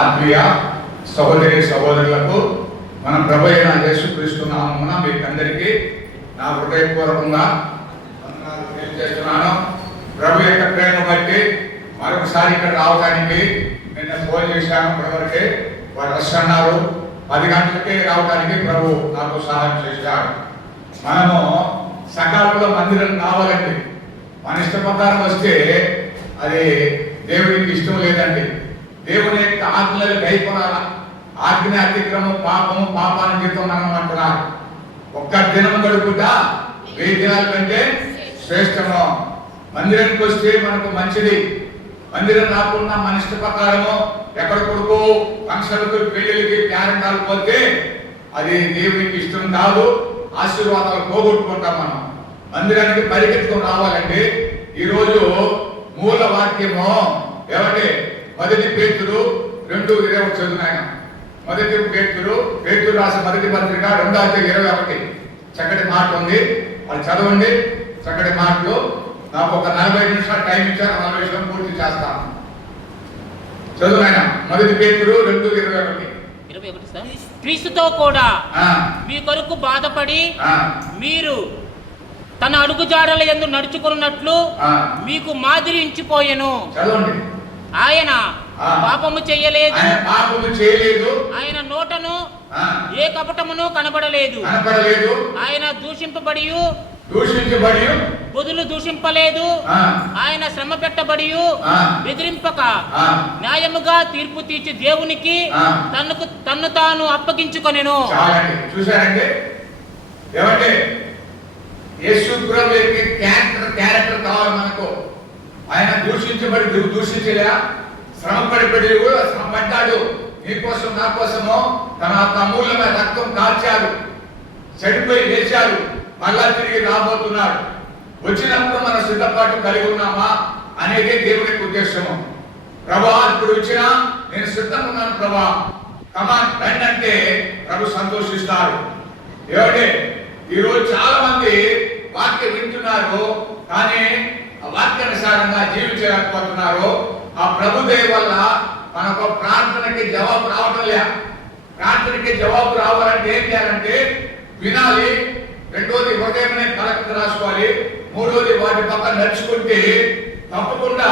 ఆత్మీయ సహోదరి సహోదరులకు మన ప్రభు అయిన యేసుక్రీస్తు నామమున మీకు అందరికీ నా హృదయపూర్వకంగా వందనాలు తెలియజేస్తున్నాను. ప్రభు యొక్క ప్రేమ బట్టి మరొకసారి ఇక్కడ రావడానికి నిన్న ఫోన్ చేశాను. ఇప్పటివరకే వారు వస్తున్నారు. 10 గంటలకే రావడానికి ప్రభు నాకు సహాయం చేశాడు. మనము సకాలంలో మందిరం కావాలండి. మన ఇష్ట ప్రకారం వస్తే అది దేవునికి ఇష్టం లేదండి. దేవుని యొక్క ఆజ్ఞలు గైకొనాల. ఆజ్ఞ అతిక్రమం పాపము, పాపాన్ని జీతం మనం అంటున్నారు. ఒక్క దినం గడుపుట 1000 దినాల కంటే శ్రేష్టము. మందిరానికి వస్తే మనకు మంచిది. మందిరం రాకుండా మన ఇష్ట ప్రకారము ఎక్కడ కొడుకు ఫంక్షన్లకు, పెళ్లికి, ప్యారెంటాలు పోతే అది దేవునికి ఇష్టం కాదు. ఆశీర్వాదాలు పోగొట్టుకుంటాం. మనం మందిరానికి పరిగెత్తుకొని రావాలండి. ఈరోజు మూల వాక్యము ఏమంటే 1 పేతురు 2:20 చదువునాయన. 1 పేతురు రాసిన 1 పత్రిక 2:21 చక్కటి మాట ఉంది. అది చదవండి. చక్కటి మాటలు. నాకు ఒక 40 నిమిషాలు టైం ఇచ్చారు. 40 నిమిషాలు పూర్తి చేస్తాను. చదువునాయన 1 పేతురు 2:21. క్రీస్తుతో కూడా మీ కొరకు బాధపడి మీరు తన అడుగుజాడల యందు నడుచుకున్నట్లు మీకు మాదిరి ఇచ్చిపోయెను. ఆయన పాపము చేయలేదు. ఆయన నోటను ఏ కపటమును కనబడలేదు. ఆయన దూషింపబడి బదులు దూషింపలేదు. ఆయన శ్రమ పెట్టబడి బెదిరింపక న్యాయముగా తీర్పు తీర్చి దేవునికి తన్ను తాను అప్పగించుకొనెను. చూసారంటే ఏమంటే యేసు ప్రభు యొక్క క్యారెక్టర్ కావాలి మనకు. ఆయన దూషించలే, శ్రమ కూడా శ్రమ పడ్డాడు. నీకోసం నా కోసము తన అమూల్యమైన రక్తం కాల్చాడు. చెడిపోయి లేచాడు. మళ్ళా తిరిగి రాబోతున్నాడు. వచ్చినప్పుడు మన సిద్ధపాటు కలిగి ఉన్నామా అనేది దేవుని ఉద్దేశము. ప్రభా ఇప్పుడు వచ్చినా నేను సిద్ధంగా ఉన్నాను ప్రభా, కమాన్ రండి అంటే ప్రభు సంతోషిస్తారు. ఏమంటే ఈరోజు చాలా మంది వాక్యం వింటున్నారు, కానీ ఆ వాక్యానుసారంగా జీవించలేకపోతున్నారు. ఆ ప్రభుదేవ వల్ల మనకు ప్రార్థనకి జవాబు రావడం లే. ప్రార్థనకి జవాబు రావాలంటే ఏం చేయాలంటే వినాలి. రెండోది హృదయమనే కలెక్టర్ రాసుకోవాలి. మూడోది వాటి పక్కన నడుచుకుంటే తప్పకుండా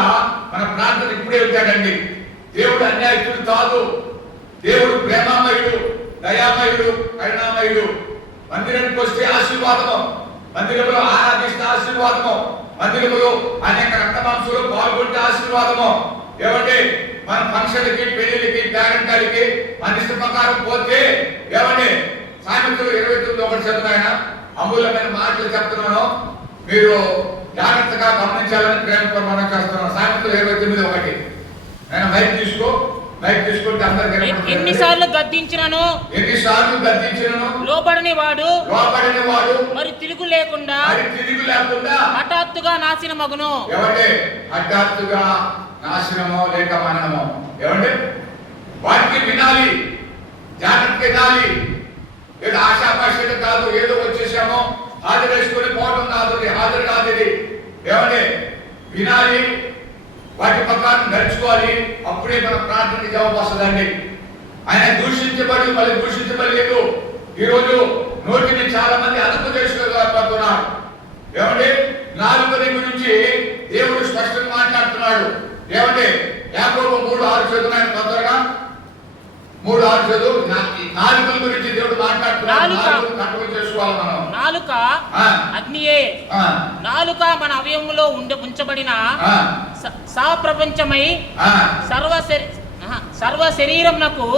మన ప్రార్థన ఇప్పుడే ఉంటాడండి. దేవుడు అన్యాయకుడు కాదు. దేవుడు ప్రేమామయుడు, దయామయుడు, కరుణామయుడు. మందిరానికి వస్తే ఆశీర్వాదము, మందిరంలో ఆరాధిస్తే ఆశీర్వాదము, మందిరంలో అనేక రక్తమాంసాలు పాల్గొంటే ఆశీర్వాదము. ఏమంటే మన ఫంక్షన్లకి, పెళ్లికి, ప్యారెంటాలకి మన ఇష్ట ప్రకారం పోతే ఏమంటే సామెతలు 29:1 చదువునాయన. అమూల్యమైన మాటలు చెప్తున్నాను, మీరు జాగ్రత్తగా గమనించాలని ప్రేమతో మనం చేస్తున్నాను. సామెతలు 29:1. నేను మైక్ తీసుకుంటే అందరికీ ఎన్నిసార్లు గద్దించినను లోబడని వాడు మరి తిరుగు లేకుండా హఠాత్తుగా నాశనమగును. ఏమంటే హఠాత్తుగా నాశనమో లేక మరణమో. ఏమంటే వాటికి వినాలి, జాగ్రత్తగా వినాలి. ఏదో ఆశాపాషత కాదు, ఏదో వచ్చేసామో హాజరు వేసుకొని పోవడం కాదు, హాజరు కాదు ఇది. ఏమంటే వినాలి, వాటి ప్రకారం నడుచుకోవాలి. అప్పుడే మన ప్రార్థనకి జవాబు వస్తుందండి. ఆయన దూషించబడలేదు. ఈరోజు నోటిని చాలా మంది అదుపు చేసుకోలేకపోతున్నారు. ఏమంటే నాలుకని గురించి దేవుడు స్పష్టంగా మాట్లాడుతున్నాడు. ఏమంటే యాకోబు 3:6 చదువునాయన. తొందరగా 3:6 చదువు. నాలుకల గురించి దేవుడు మాట్లాడుతున్నాడు. కంట్రోల్ చేసుకోవాలి మనం. నాలుక అగ్నియే. నాలుక మన అవయవంలో ఉంచబడిన సప్రపంచమై సర్వ శరీరమునకు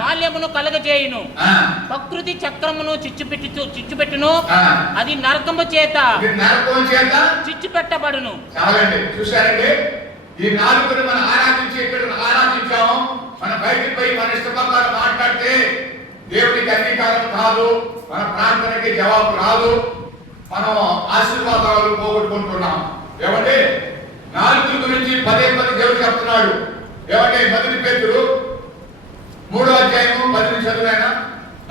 మాల్యమును కలగజేయును. ప్రకృతి చక్రమును చిచ్చుపెట్టును. అది నరకము చేత చిచ్చు పెట్టబడును. చూసారండి, ఈ నాలుగుని మనం ఆరాధించి ఇక్కడ ఆరాధించాము. మన బయటికి పోయి మన ఇష్ట ప్రకారం మాట్లాడితే దేవునికి అంగీకారం కాదు, మన ప్రార్థనకి జవాబు రాదు, మనం ఆశీర్వాదాలు పోగొట్టుకుంటున్నాం. ఏమంటే నాలుగు గురించి 10 దేవుడు చెప్తున్నాడు. ఏమంటే 1 పేతురు 3:10 చదువునైనా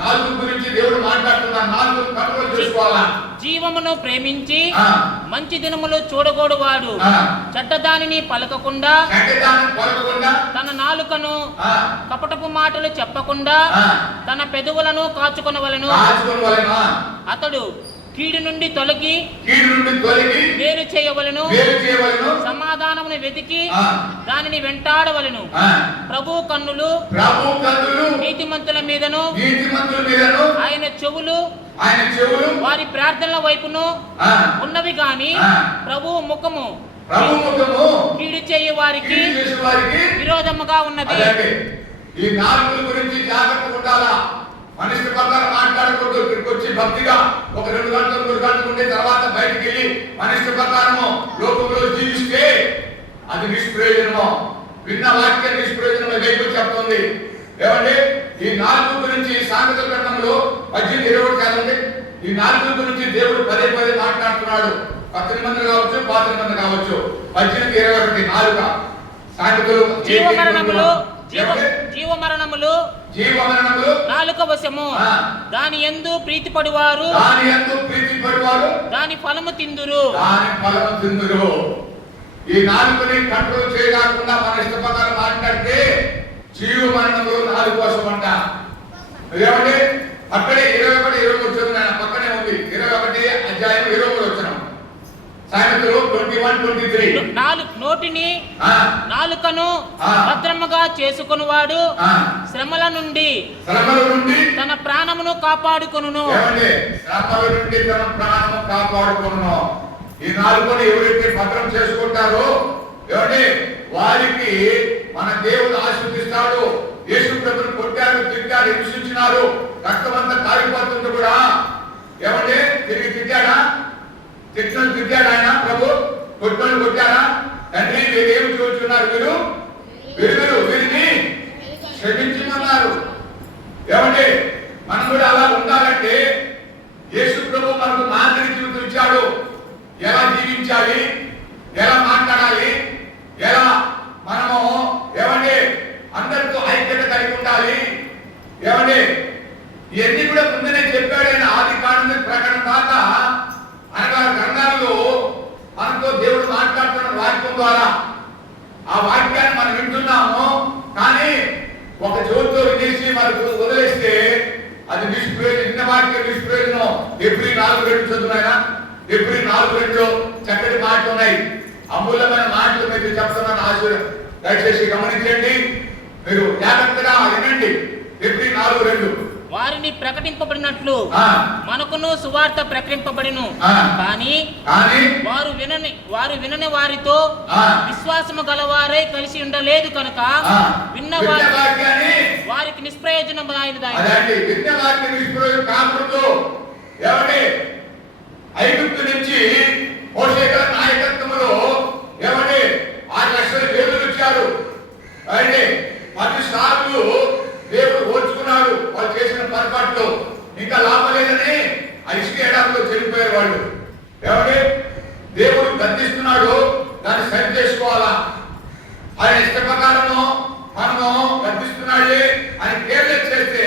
4 గురించి దేవుడు మాట్లాడుతున్నాడు. 4 కంట్రోల్ చేసుకోవాలా. జీవమును ప్రేమించి ఆ, మంచి దినములు చూడగోడువాడు ఆ, చెడ్డదానిని పలకకుండా చెడ్డదాన్ని పలకకుండా, తన నాలుకను ఆ, కపటపు మాటలు చెప్పకుండా ఆ, తన పెదవులను కాచుకొనవలెను. కాచుకొనవలెను. అతడు కీడు నుండి తొలగి కీడు నుండి తొలగి మేలు చేయవలెను. మేలు చేయవలెను. సమాధానమును వెతికి ఆ, దానిని వెంటాడవలెను. ఆ, ప్రభు కన్నులు నీతిమంతుల మీదను నీతిమంతుల మీదను ఆయన చెవులు వారి ప్రార్థనల వైపును ఆ, ఉన్నవి గాని ఆ, ప్రభు ముఖము ప్రభుముఖము కీడు చేయు వారికి కీడు చేసే వారికి విరోధముగా ఉన్నది. అదండి. ఈ నాలుగుల గురించి జాగ్రత్తగా ఉండాలా. మనిషి ప్రకారం మాట్లాడకూడదు. ఇక్కడికి వచ్చి భక్తిగా ఒక 2 గంటలు 3 గంటలు ఉండే తర్వాత బయటికి వెళ్ళి మనిషి ప్రకారము లోకంలో జీవిస్తే అది నిష్ప్రయోజనము. విన్న వాక్యం నిష్ప్రయోజనమే బైబిల్ చెప్తుంది. ఏమండి, ఈ నాలుగు గురించి సామెతల గ్రంథంలో 18:21 చదవండి. ఈ నాలుగు గురించి దేవుడు పదే పదే మాట్లాడుతున్నాడు. 10 నిబంధన కావచ్చు, 5 నిబంధన కావచ్చు. 18:21 నాలుక సామెతలు జీవమరణములు నాలుక వశము. దాని యందు ప్రీతిపడువారు దాని ఫలము తిందురు. ఈ నాలుకని కంట్రోల్ చేయకుండా మన ఇష్ట ప్రకారం మాట్లాడితే జీవ మరణములు నాలుగు కోసం అంట. ఏమండి, అక్కడే 21, 23 చదువు పక్కనే ఉంది. 21 అధ్యాయం 23 వచ్చిన సామెతలు 21, 23. నాలుకను భద్రముగా చేసుకొనువాడు శ్రమల నుండి తన ప్రాణమును కాపాడుకొనును. శ్రమల నుండి తన ప్రాణము కాపాడుకొనును. ఈ నాలుకను ఎవరైతే భద్రం చేసుకుంటారో ఏమండి వారికి మన దేవుడు ఆశీర్వదిస్తాడు. యేసు ప్రభువును కొట్టారు, తిట్టారు, హింసించినారు, రక్తమంతా కారిపోతుంది కూడా. ఏమండి, తిరిగి తిట్టాడా? తిట్టాడు ఆయన ప్రభు. కొట్టుకొని కొట్టారా? తండ్రి వీరేమి చూస్తున్నారు, వీరిని క్షమించమన్నారు. ఏమండి, మనం కూడా అలా ఉండాలంటే యేసు ప్రభు మనకు మాదిరి జీవితం ఇచ్చాడు. ఎలా జీవించాలి, ఎలా మాట్లాడాలి, ఎలా మనము ఏమండి అందరితో ఐక్యత కలిగి ఉండాలి. ఏమండి, ఇవన్నీ కూడా ముందునే చెప్పాడు ఆయన. ఆది కాండం ప్రకటన దాకా అనగా గ్రంథాల్లో మనతో దేవుడు మాట్లాడుతున్న వాక్యం ద్వారా ఆ వాక్యాన్ని మనం వింటున్నాము. కానీ ఒక చోటుతో వినేసి మనకు వదిలేస్తే అది నిష్ప్రయోజనం. చిన్న వాక్యం నిష్ప్రయోజనం. ఎబ్రీ 4:2 చదువునాయన. ఎబ్రీ 4:2 చక్కటి మాటలు ఉన్నాయి. అమూల్యమైన మాటలు మీరు చెప్తున్నాను. ఆశీర్వాదం దయచేసి గమనించండి. మీరు జాగ్రత్తగా వినండి. ఎబ్రీ 4:2 వారిని ప్రకటింపబడినట్లు మనకును సువార్త ప్రకటింపబడిను. కానీ వారు వినని వారితో విశ్వాసము గలవారై కలిసి ఉండలేదు కనుక విన్న వారికి నిష్ప్రయోజనం ఐగుప్తు నుంచి మోషే నాయకత్వంలో ఏమంటే 6 లక్షల వేలు ఇచ్చారు. అయితే 10 సార్లు దేవుడు ఓర్చుకున్నాడు. వాళ్ళు చేసిన పొరపాట్లు ఇంకా లాభం లేదని ఇసుక ఎడారిలో చెడిపోయారు వాళ్ళు. ఏమంటే దేవుడు గద్దిస్తున్నాడు, దాన్ని సరి చేసుకోవాలా. ఆయన ఇష్ట ప్రకారము మనము గద్దిస్తున్నాడే అని కేర్లెస్ చేస్తే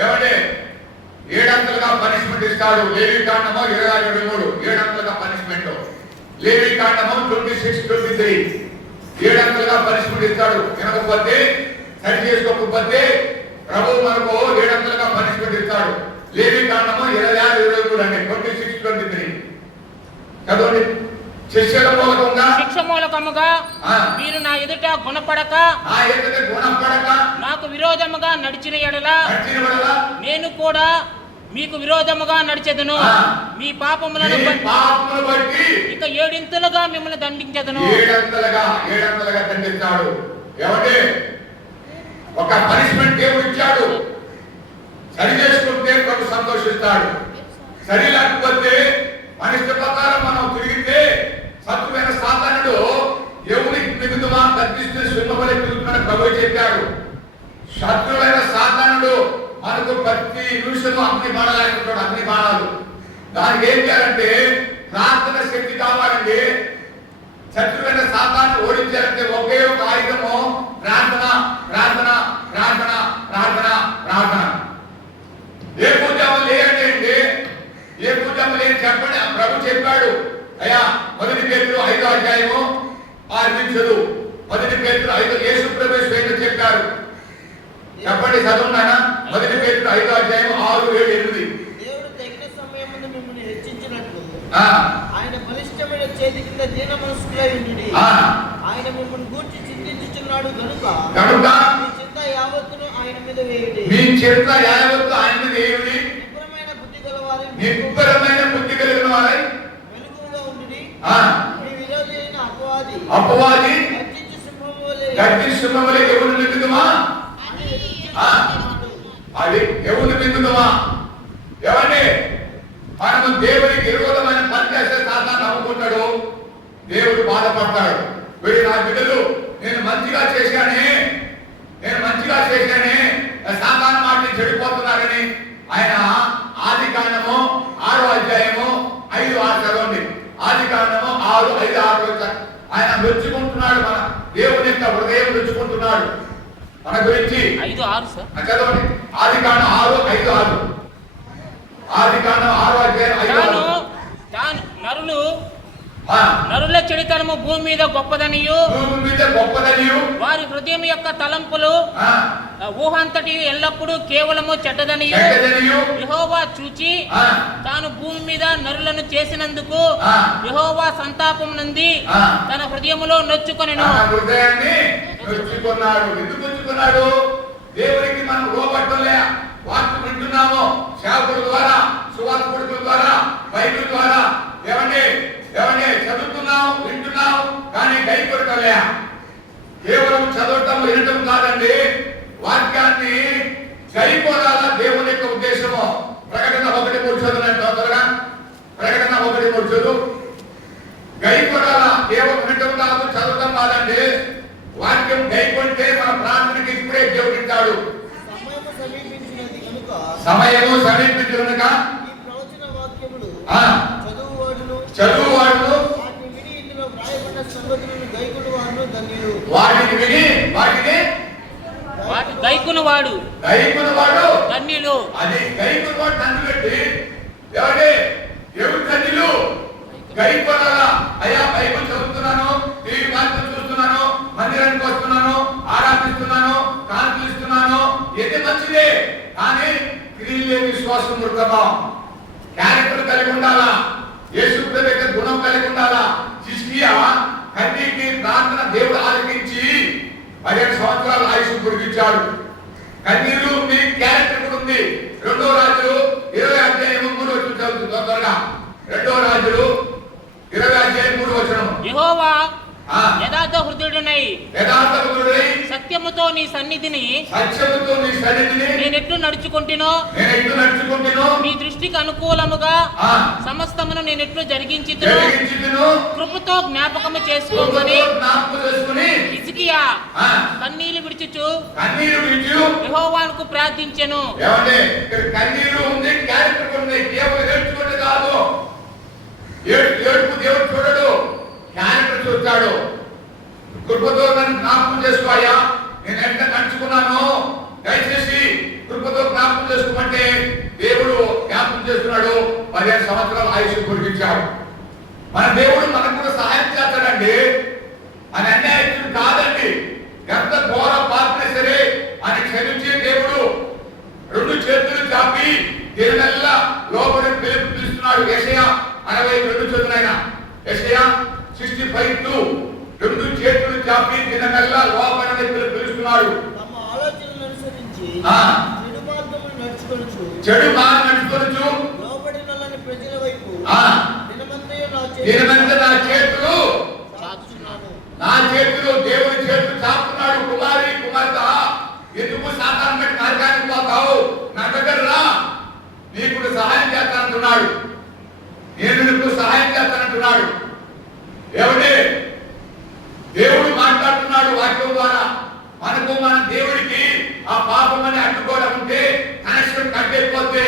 ఏమంటే 7 అంతలుగా పనిష్మెంట్ ఇస్తాడు. లేవి కాండము 26:23 7 అంతలుగా పనిష్మెంట్. లేవి కాండము 26:23 7 అంతలుగా పనిష్మెంట్ ఇస్తాడు. వినకపోతే సరి చేసుకోకపోతే ప్రభు మనకు 7 అంతలుగా పనిష్మెంట్ ఇస్తాడు. లేవి కాండము 26:23 అండి. 26:23 చదవండి. శిక్ష మూలకముగా మీరు నా ఎదుట గుణపడక నాకు విరోధముగా నడిచిన ఎడల నేను కూడా మీకు విరోధముగా నడిచెదను. మీ పాపములను బట్టి ఇక 7 ఇంతలుగా మిమ్మల్ని దండించెదను. 7 అంతలుగా దండిస్తాడు. ఏమంటే ఒక పనిష్మెంట్ దేవుడు ఇచ్చాడు. సరి చేసుకుంటే ప్రభు సంతోషిస్తాడు. సరి లేకపోతే మనిషి ప్రకారం మనం తిరిగితే శత్రువైన సాతానుడు ఎవరి మిగుతుమా గద్దిస్తే సున్నబలి తిరుగుతున్న ప్రభు చెప్పాడు. శత్రువైన సాతానుడు మనకు ప్రతి నిమిషము అగ్ని బాణాలు అగ్ని బాణాలు. దానికి ఏం చేయాలంటే ప్రార్థన శక్తి కావాలండి. శత్రువైన సాతాను ఓడించాలంటే ఒకే ఒక ఆయుధము ప్రార్థన, ప్రార్థన, ప్రార్థన, ప్రార్థన, ప్రార్థన. ఏ పూజలు లేదండి, ఏ పూజలు లేని చెప్పండి, చదువున్నానా? మొదటి పేతురు 5వ అధ్యాయం 6, 7, 8. దేవుడు తగిన సమయమున మిమ్మల్ని హెచ్చించినట్లు ఆ ఆయన బలిష్టమైన చేతి కింద దీన మనస్కులై ఉండుడి. ఆ ఆయన మిమ్మల్ని గూర్చి చింతించుచున్నాడు గనుక మీ చింత యావత్తును ఆయన మీద వేయుడి. మీ చింత యావత్తు ఆయన మీద వేయుడి. నిబ్బరమైన బుద్ధి గలవారై నిబ్బరమైన బుద్ధి కలిగిన వారై వెలుగుగా ఉండుడి. ఆ మీ విరోధి అయిన అపవాది గర్జించు సింహము వలె ఎవరిని మింగుదుమా? అది ఎవరిని మింగుదుమా? ఎవరిని? మనము దేవునికి విరోధమైన పని చేస్తే సాతాను నవ్వుకుంటాడు, దేవుడు బాధపడతాడు. వీడు నా బిడ్డలు నేను మంచిగా చేశానే సాతాను మాటలు చెడిపోతున్నారని ఆయన ఆదికాండము 6వ అధ్యాయము 5, 6 చదవండి. ఆదికాండము 6, 5, 6 ఆయన మెచ్చుకుంటున్నాడు. మన దేవుని యొక్క హృదయం మెచ్చుకుంటున్నాడు మన గురించి. 5, 6 సార్ చదవండి. ఆదికాండం 6, 5, 6. ఆదికాండం 6వ అధ్యాయం 5. నరుల చెడితనము భూమి మీద గొప్పదనియు వారి హృదయం యొక్క తలంపులు ఊహంతటి ఎల్లప్పుడూ కేవలము చెడ్డదనియు యెహోవా చూచి తాను భూమి మీద నరులను చేసినందుకు యెహోవా సంతాపం నంది తన హృదయములో నొచ్చుకొనెను. దేవునికి మనం లోబట్టలే, వాక్యం వింటున్నాము సేవకుల ద్వారా, సువార్తకుల ద్వారా, బైబిల్ ద్వారా ఏమండి చదువుతున్నాం, వింటున్నాం, కానీ గై కొరకలే. కేవలం చదవటం వినటం కాదండి, వాక్యాన్ని గైపోరాలా దేవుని యొక్క ఉద్దేశము. ప్రకటన 1:3 చదువునండి త్వరగా. ప్రకటన 1:3 చదువు. గైపోరాలా, కేవలం వినటం కాదు, చదవటం కాదండి. వాక్యం గైకొంటే మన ప్రార్థనకి ఇప్పుడే దేవుడిస్తాడు. సమయము సమీపించినది కనుక ఈ ప్రవచన వాక్యములు చదువువాడు వాటిని విని ఇందులో వ్రాయబడిన సంగతులను గైకొను వారు ధన్యులు. వాటిని విని గైకొనువాడు ధన్యులు. అది గైకొనువాడు ధన్యులండి. ఎవరు ధన్యులు? గైకొనాలా? అయ్యా బైబిల్ చదువుతున్నాను, టీవీ వార్తలు చూస్తున్నాను, మందిరానికి వస్తున్నాను, ఆరాధిస్తున్నాను, కాన్పులిస్తున్నాను, ఇది మంచిదే. కానీ క్రియలు లేని విశ్వాసం మృతమం. క్యారెక్టర్ కలిగి ఉండాలా, యేసు యొక్క గుణం కలిగి ఉండాలా. హిజ్కియా కన్నీటి ప్రార్థన దేవుడు ఆలకించి 17 సంవత్సరాల ఆయుష్ పొడిగించాడు. కన్నీరు మీ క్యారెక్టర్ కూడా ఉంది. 2వ రాజులు 20వ అధ్యాయం 3 వచనం చదువుతుంది త్వరగా. 2వ రాజులు 20వ అధ్యాయం 3 వచనం. యెహోవా యథార్థ హృదయుడనై సత్యముతో నీ సన్నిధిని నేనెట్లు నడుచుకుంటునో నీ దృష్టికి అనుకూలముగా సమస్తమును నేనెట్లు జరిగించుదునో కృపతో జ్ఞాపకము చేసుకోమని హిజ్కియా కన్నీళ్లు విడిచుచు యెహోవాకు ప్రార్థించెను. కన్నీరు ఉంది, క్యారెక్టర్ ఉంది. కేవలం ఏడ్చుకుంటే కాదు, ఏడుపు దేవుడు చూడడు, క్యారెక్టర్ చూస్తాడు. కృపతో నన్ను జ్ఞాపకం చేసుకోయా, నేను ఎంత నడుచుకున్నాను, దయచేసి కృపతో జ్ఞాపకం చేసుకోమంటే దేవుడు జ్ఞాపకం చేస్తున్నాడు. 17 సంవత్సరాల ఆయుష్ పొడిగించాడు. మన దేవుడు మనకు కూడా సహాయం చేస్తాడండి. అని అన్యాయస్తుడు కాదండి. ఎంత ఘోర పాత్ర సరే అని క్షమించే దేవుడు 2 చేతులు చాపి దేవునెల్లా లోపలి పిలుస్తున్నాడు. యెషయా 62 చదువునైనా, యెషయా 65:2 2 చేతులు చాపి దినమెల్లా లోపలిని పిలుస్తున్నాడు. తమ ఆలోచనలను అనుసరించి చెడు మార్గం నడుచుకొనుచు లోబడినల్లని ప్రజల వైపు దినమంతా నా చేతులు దేవుని చేతులు చాపుతున్నాడు. కుమారి కుమార్తె, ఎందుకు సాతాను పెట్టి నరకానికి పోతావు? నా దగ్గర రా, నీకు సహాయం చేస్తానంటున్నాడు. నేను నీకు సహాయం చేస్తానంటున్నాడు. ఎవడే దేవుడు మాట్లాడుతున్నాడు వాక్యం ద్వారా. మనకు మన దేవుడికి ఆ పాపం అని అడ్డుకోవడం ఉంటే కనెక్షన్ కట్టేపోతే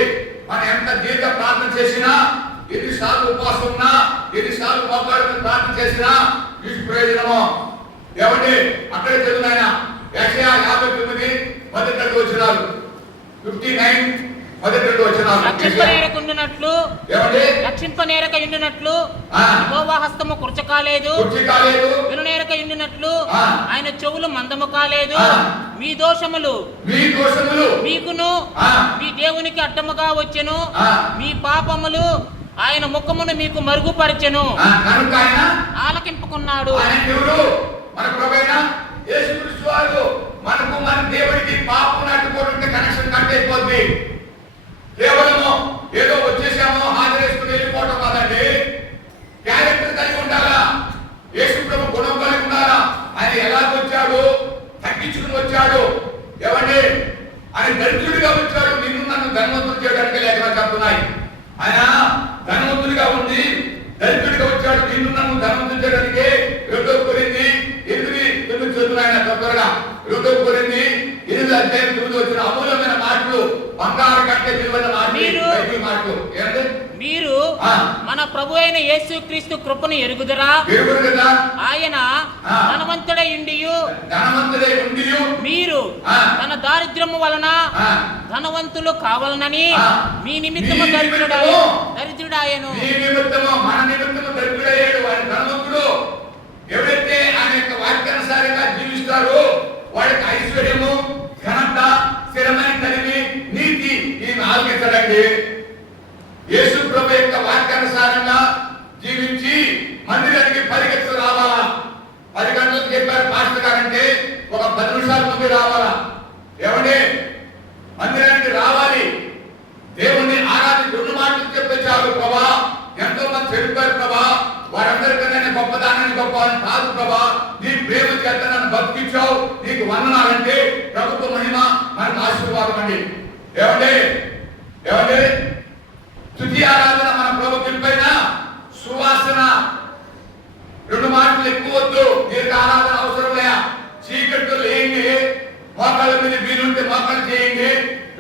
మనం ఎంత దీర్ఘ ప్రార్థన చేసినా, ఎన్నిసార్లు ఉపవాసం ఉన్నా, ఎన్నిసార్లు మోకాళ్ళ ప్రార్థన చేసినా వీటి ప్రయోజనము. ఎవడే అక్కడే చదువునాయన యెషయా 59 మొదటి 2 వచనాలు, 59 మొదటి 2 వచనాలు. రక్షింపలేకుండునట్లు క్షమింపనేరక ఉండినట్లు యెహోవా హస్తము కుర్చ కాలేదు, విననేరక ఉండినట్లు ఆయన చెవులు మందము కాలేదు. మీ దోషములు మీకును మీ దేవునికి అడ్డముగా వచ్చెను, మీ పాపములు ఆయన ముఖమును మీకు మరుగుపరచెను. కనుక ఆయన ఆలకింపుకున్నాడు. మన ప్రభువైన యేసుక్రీస్తు వారు మనకు మన దేవుడికి పాపం నాటుకోవడానికి కనెక్షన్ కట్ అయిపోద్ది. కేవలము ఏదో వచ్చేసామో హాజరేసుకుని వెళ్ళిపోవటం కాదండి. క్యారెక్టర్ కలిగి ఉండాలా, యేసు ప్రభు గుణం కలిగి ఉండాలా. ఆయన ఎలా వచ్చాడు, తగ్గించుకుని వచ్చాడు. ఏమండి, ఆయన దరిద్రుడిగా వచ్చాడు, నిన్ను నన్ను ధనవంతులు చేయడానికి లేఖనాలు చెప్తున్నాయి. ఆయన ధనవంతుడిగా ఉండి దరిద్రుడిగా వచ్చాడు, నిన్ను నన్ను ధనవంతులు చేయడానికి. 2 కొరింథీ 8:9 చదువుతున్నాయన త్వరగా. 2 కొరింథీ 8:9 వచ్చిన అమూల్యమైన మాటలు, బంగారు కంటే విలువైన మాటలు. మీరు మన ప్రభు అయిన యేసుక్రీస్తు కృపను ఎరుగుదరా? ఆయన ధనవంతుడై ఉండియు మీరు తన దారిద్ర్యము వలన ధనవంతులు కావాలనని మీ నిమిత్తము దరిద్రుడాయను. ఎవరైతే ఆయన యొక్క వాక్యానుసారంగా జీవిస్తారో వాళ్ళకి ఐశ్వర్యము, ఘనత, స్థిరమైన కలిగి, నీతి ఈ 4 ఇస్తాడండి. యేసు ప్రభు యొక్క వాక్యానుసారంగా జీవించి మందిరానికి పరిగెత్తు రావాలా. 10 గంటలకు చెప్పారు పాస్టర్ గారంటే ఒక 10 నిమిషాల ముందు రావాలా. ఏమండి, మందిరానికి రావాలి. దేవుణ్ణి ఆరాధించి 2 మాటలు చెప్తే చాలు. ప్రభా, ఎంతో మంది చెప్పారు ప్రభా, వారందరికన్నా నేను గొప్పదానాన్ని గొప్ప కాదు ప్రభా, నీ ప్రేమ చేత నన్ను బతికించావు, నీకు వందనాలంటే ప్రభుత్వ మహిమ మనకు ఆశీర్వాదం అండి. ఏమండి స్తుతి ఆరాధన మన ప్రభుత్వం పైన సువాసన. 2 మాటలు ఎక్కువ వద్దు, దీనికి ఆరాధన అవసరం లే. చీకట్లు లేండి, మోకాళ్ళ మీద వీలుంటే మోకాళ్ళు చేయండి.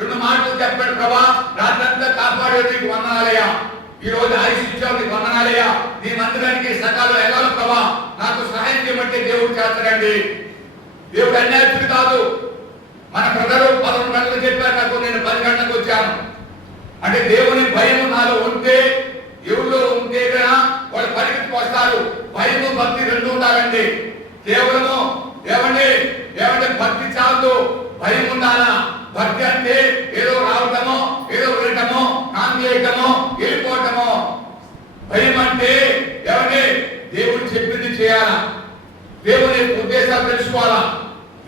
2 మాటలు చెప్పాడు ప్రభా, రాత్రంతా కాపాడే నీకు వందనాలయ్యా, ఈ రోజు ఆయుష్ ఇచ్చావు నీకు వందనాలయ్యా, నీ మందిరానికి సకాలం వెళ్ళాలి ప్రభా, నాకు సహాయం చేయమంటే దేవుడు చేస్తాడండి. దేవుడు అన్యాయుడు కాదు. మన బ్రదరు 11 గంటలకు చెప్పారు నాకు, నేను 10 గంటలకు వచ్చాను అంటే దేవుని భయం నాలో ఉంటే, ఎవరిలో ఉంటే వాళ్ళు పరిగెత్తుకు వస్తారు. భయము భక్తి 2 ఉండాలండి. కేవలము ఏమంటే భక్తి చాలు, భయం ఉండాలా. భక్తి అంటే ఏదో రావటమో, ఏదో వెళ్ళటమో, కాంతి చేయటమో, వెళ్ళిపోవటమో. భయం అంటే ఏమంటే దేవుడు చెప్పింది చేయాలా, దేవుని యొక్క ఉద్దేశాలు తెలుసుకోవాలా.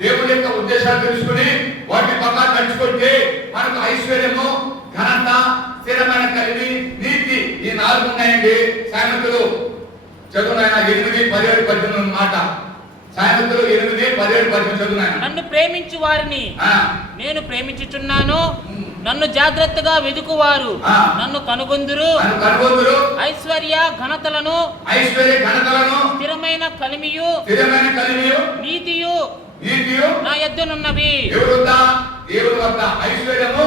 దేవుని యొక్క ఉద్దేశాలు తెలుసుకుని వాటి పక్కన నడుచుకుంటే మనకు ఐశ్వర్యము, ఘనత, స్థిరమైన కలిగి, నీతి ఈ 4 ఉన్నాయండి. సామెతలు చదువునాయన 8:17-18 మాట. సామెతలు 8:17-18 చదువునాయన. నన్ను ప్రేమించు వారిని నేను ప్రేమించుచున్నాను, నన్ను జాగ్రత్తగా వెదుకువారు నన్ను కనుగొందురు. ఐశ్వర్య ఘనతలను స్థిరమైన కలిమియు నీతియు నా యొద్దనున్నవి. దేవుని వద్ద ఐశ్వర్యము,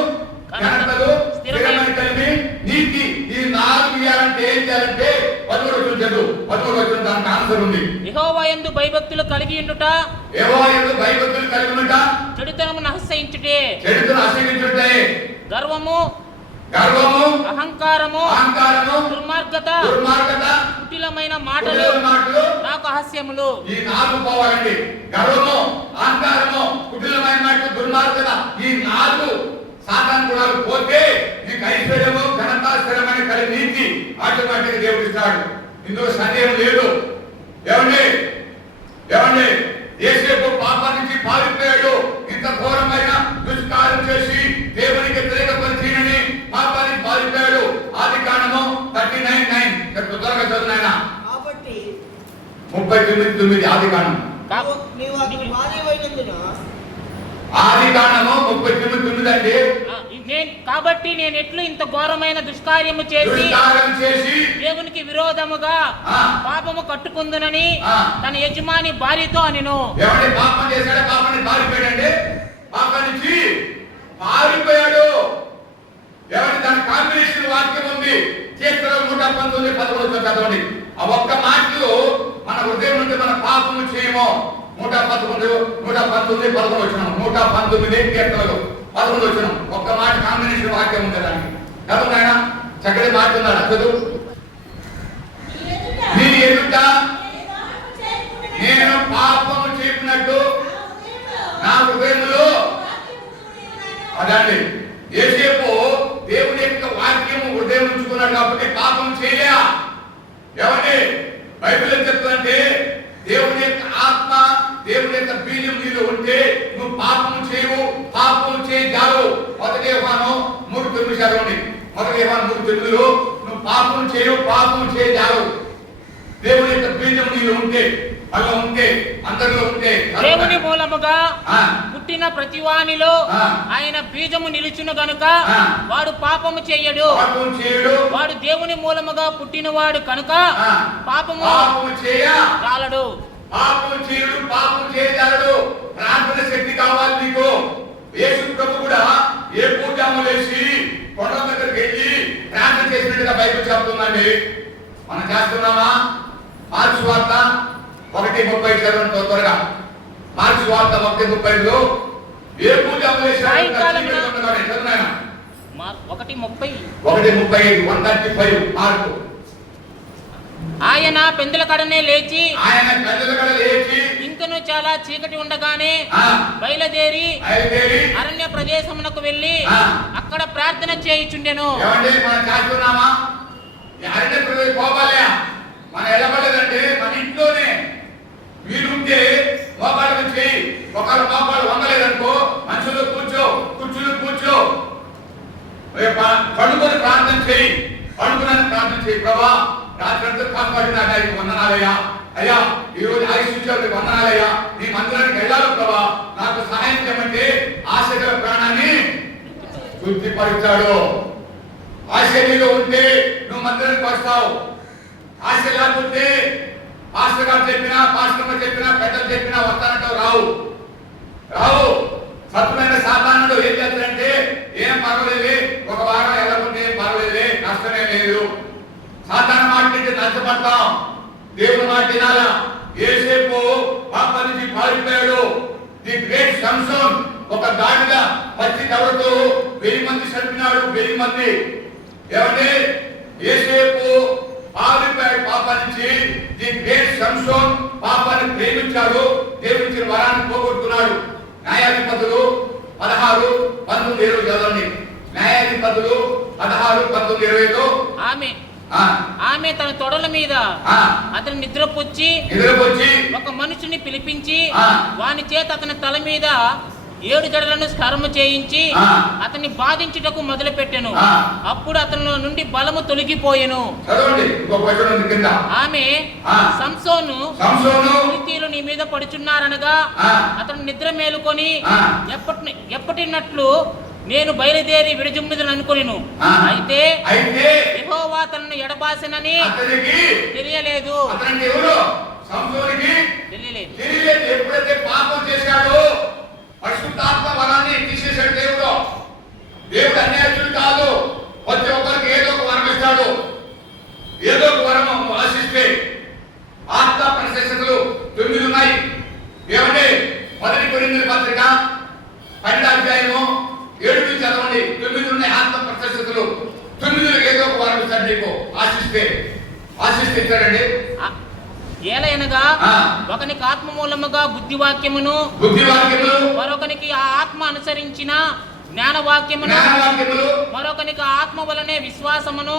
ఘనతలు, స్థిరమైన కలిమి, నీతి ఈ 4 ఇయ్యాలంటే ఏం చేయాలంటే 11 వచనం చదువు. 11 వచనం దానికి ఆన్సర్ ఉంది. యెహోవా యందు భయభక్తులు కలిగి ఉండుట, చెడుతనమును అసహ్యించుటే, గర్వము, అహంకారము, దుర్మార్గత, కుటిలమైన మాటలు నాకు అహస్యములు. ఈ 4 పోవాలండి. గర్వము, అహంకారము, కుటిలమైన మాటలు, దుర్మార్గత ఈ 4 సాతాను గుణాలు పోతే నీకు ఐశ్వర్యము, ఘనత, స్థిరమైన కలిగి, నీతి ఆటోమేటిక్ దేవుడు ఇస్తాడు. ఇందులో సందేహం లేదు. ఏమండి యేసేపు పాపం నుంచి పారిపోయాడు. ఇంత ఘోరమైన దుష్కార్యం చేసి దేవునికి వ్యతిరేక పని చేయని పాపానికి పారిపోయాడు. ఆదికాండము 39:9 త్వరగా చదువునాయన. కాబట్టి 39:9 ఆదికాండం. నీవు అతని భార్యవైనందున ఆదికాండము 39:9 అండి. కాబట్టి నేను ఎట్లు ఇంత ఘోరమైన దుష్కార్యము చేసి దేవునికి విరోధముగా పాపము కట్టుకుందునని తన యజమాని భార్యతో అనెను. ఎవరి పాపం చేశాడో పాపాన్ని పారిపోయాడండి. పాపం నుంచి పారిపోయాడు. ఎవరి దాని కాంబినేషన్ వాక్యం ఉంది. కీర్తనలు 119:11 చదవండి. ఆ ఒక్క మాటలు మన హృదయం నుండి మన పాపము చేయమో. 119:11 వచ్చినాం. 119 కీర్తనలు 11 వచ్చినాం. ఒక్క మాట కాంబినేషన్ వాక్యం ఉంది దానికి. చదువు నాయన, చక్కటి మాట ఉందా చదువు. పాపము చేయకున్నట్టు నా హృదయములో అదండి. యోసేపు దేవుని యొక్క వాక్యము హృదయం ఉంచుకున్నాడు కాబట్టి పాపం చేయలే. ఏమండి బైబిల్ ఏం చెప్తుందంటే దేవుని యొక్క ఆత్మ, దేవుని యొక్క బీజం నీలో ఉంటే నువ్వు పాపము చేయవు, పాపము చేయజాలు. 1 యోహాను 3:9 చదవండి. 1 యోహాను 3:9 నువ్వు పాపం చేయవు, పాపం చేయజాలు. దేవుని యొక్క బీజం నీలో ఉంటే, అలా ఉంటే, అందరిలో ఉంటే, దేవుని మూలముగా పుట్టిన ప్రతివానిలో ఆయన బీజము నిలుచును గనుక వాడు పాపము చేయడు. వాడు దేవుని మూలముగా పుట్టినవాడు కనుక పాపము చాలడు. పాపం చేయడు, పాపం చేయజాలడు. ప్రార్థన శక్తి కావాలి నీకు. యేసు ప్రభు కూడా ఏ పూజాములేసి కొండ దగ్గరికి వెళ్ళి ప్రార్థన చేసినట్టుగా బైబిల్ చెప్తుందండి. మనం చేస్తున్నామా? మార్క్స్ వార్త 1:30 చదవండి త్వరగా. మార్క్స్ వార్త 1:30లో ఏ పూజాములేసి 1:35 మార్కు. ఆయన పెందుల కడనే లేచి ఇంకను చాలా చీకటి ఉండగానే బయలుదేరి అరణ్య ప్రదేశమునకు వెళ్ళి అక్కడ ప్రార్థన చేయుచుండెను. మన ఎడబడలేదంటే మన ఇంట్లోనే వీలుంటే మోకాళ్ళ చేయి, ఒకళ్ళ మోకాళ్ళు వంగలేదనుకో మనుషులు కూర్చులు కూర్చో, పడుకొని ప్రార్థన చేయి, పడుకున్నాను ప్రార్థన చేయి. ప్రభా రాత్రంతా కాపాడినా వందనాలయ్యా, అయ్యా ఈ రోజు ఆయుష్యాలకు వందనాలయ్యా, నీ మందిరానికి వెళ్ళాలి ప్రభా, నాకు సహాయం చేయమంటే ఆశగల ప్రాణాన్ని తృప్తిపరుస్తాడు. ఆశ నీలో ఉంటే నువ్వు మందిరానికి వస్తావు. ఆశ లేకపోతే పాస్టర్ గారు చెప్పినా, పాస్టర్ చెప్పినా, పెద్దలు చెప్పినా వస్తానంటావు, రావు. సత్యమైన సాధారణుడు ఏం చేస్తాడంటే ఏం పర్వాలేదు, ఒక వారం వెళ్ళకుంటే ఏం పర్వాలేదు, నష్టమే లేదు. సాధారణ మాట నుంచి నష్టపడతాం, దేవుని మాట వినాలా. యోసేపు పాప నుంచి పారిపోయాడు. ది గ్రేట్ సంసోన్ ఒక దాడిగా పచ్చి దవడతో 1000 మంది చంపినాడు. 1000 మంది. ఏమంటే యోసేపు పారిపోయాడు పాప నుంచి. ది గ్రేట్ సంసోన్ పాపాన్ని ప్రేమించాడు, దేవుడిచ్చిన వరాన్ని పోగొట్టుకున్నాడు. న్యాయాధిపతులు 16:19-20 చదవండి. న్యాయాధిపతులు 16:19-20లో ఆమె తన తొడల మీద అతని నిద్రపుచ్చి ఒక మనుషుని పిలిపించి వాని చేత అతని తల మీద 7 జడలను స్కరము చేయించి అతన్ని బాధించుటకు మొదలు పెట్టెను. అప్పుడు అతనిలో నుండి బలము తొలగిపోయెను. ఆమె సంసోను ఫిలిష్తీయులు నీ మీద పడుచున్నారనగా అతను నిద్ర మేలుకొని ఎప్పటినట్లు నేను బయలుదేరి విడిజుమ్మిదను అనుకొనిను. అయితే యెహోవా తనను ఎడబాసెనని తెలియలేదు. ఎప్పుడైతే పాపం చేశాడో పరిశుద్ధాత్మ వరాన్ని తీసేశాడు దేవుడు. దేవుడు అన్యాయుడు కాదు. ప్రతి ఒక్కరికి ఏదో ఒక వరం ఇస్తాడు. ఏదో ఒక వరం ఆశిస్తే ఆత్మ ప్రశస్తలు 9 ఉన్నాయి. ఏమంటే 1 కొరింథీయుల పత్రిక 12వ అధ్యాయము 7 చదవండి. 9 ఉన్నాయి ఆత్మ ప్రశస్తలు. 9 ఏదో ఒక వరం ఇస్తాడు నీకు. ఆశిస్తే ఇస్తాడండి. ఏలయనగా ఒకనికి ఆత్మ మూలముగా బుద్ధివాక్యమును, మరొకనికి ఆ ఆత్మ అనుసరించిన జ్ఞానవాక్యమును, మరొకనికి ఆత్మ వలనే విశ్వాసమును,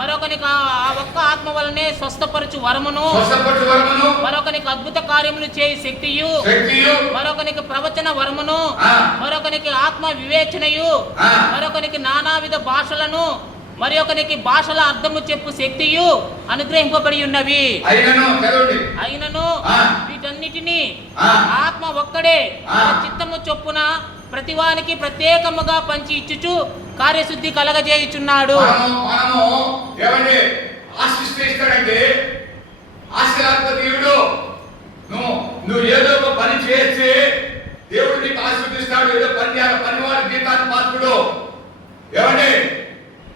మరొకనికి ఆ ఒక్క ఆత్మ వలనే స్వస్థపరచు వరమును, మరొకనికి అద్భుత కార్యములు చేయి శక్తియు, మరొకనికి ప్రవచన వరమును, మరొకనికి ఆత్మ వివేచనయు, మరొకనికి నానావిధ భాషలను, మరి ఒకనికి భాషల అర్థము చెప్పు శక్తియు అనుగ్రహింపబడి ఉన్నవి. అయినను వీటన్నిటినీ ఆత్మ ఒక్కడే చిత్తము చొప్పున ప్రతివానికి ప్రత్యేకముగా పంచి ఇచ్చుచు కార్యశుద్ధి కలగజేయుచున్నాడు. నువ్వు ఏదో ఒక పని చేస్తే దేవుడు నీకు ఆశీర్వదిస్తాడు. ఏదో పనివాడి జీతాన్ని పాత్రుడు. ఏమండి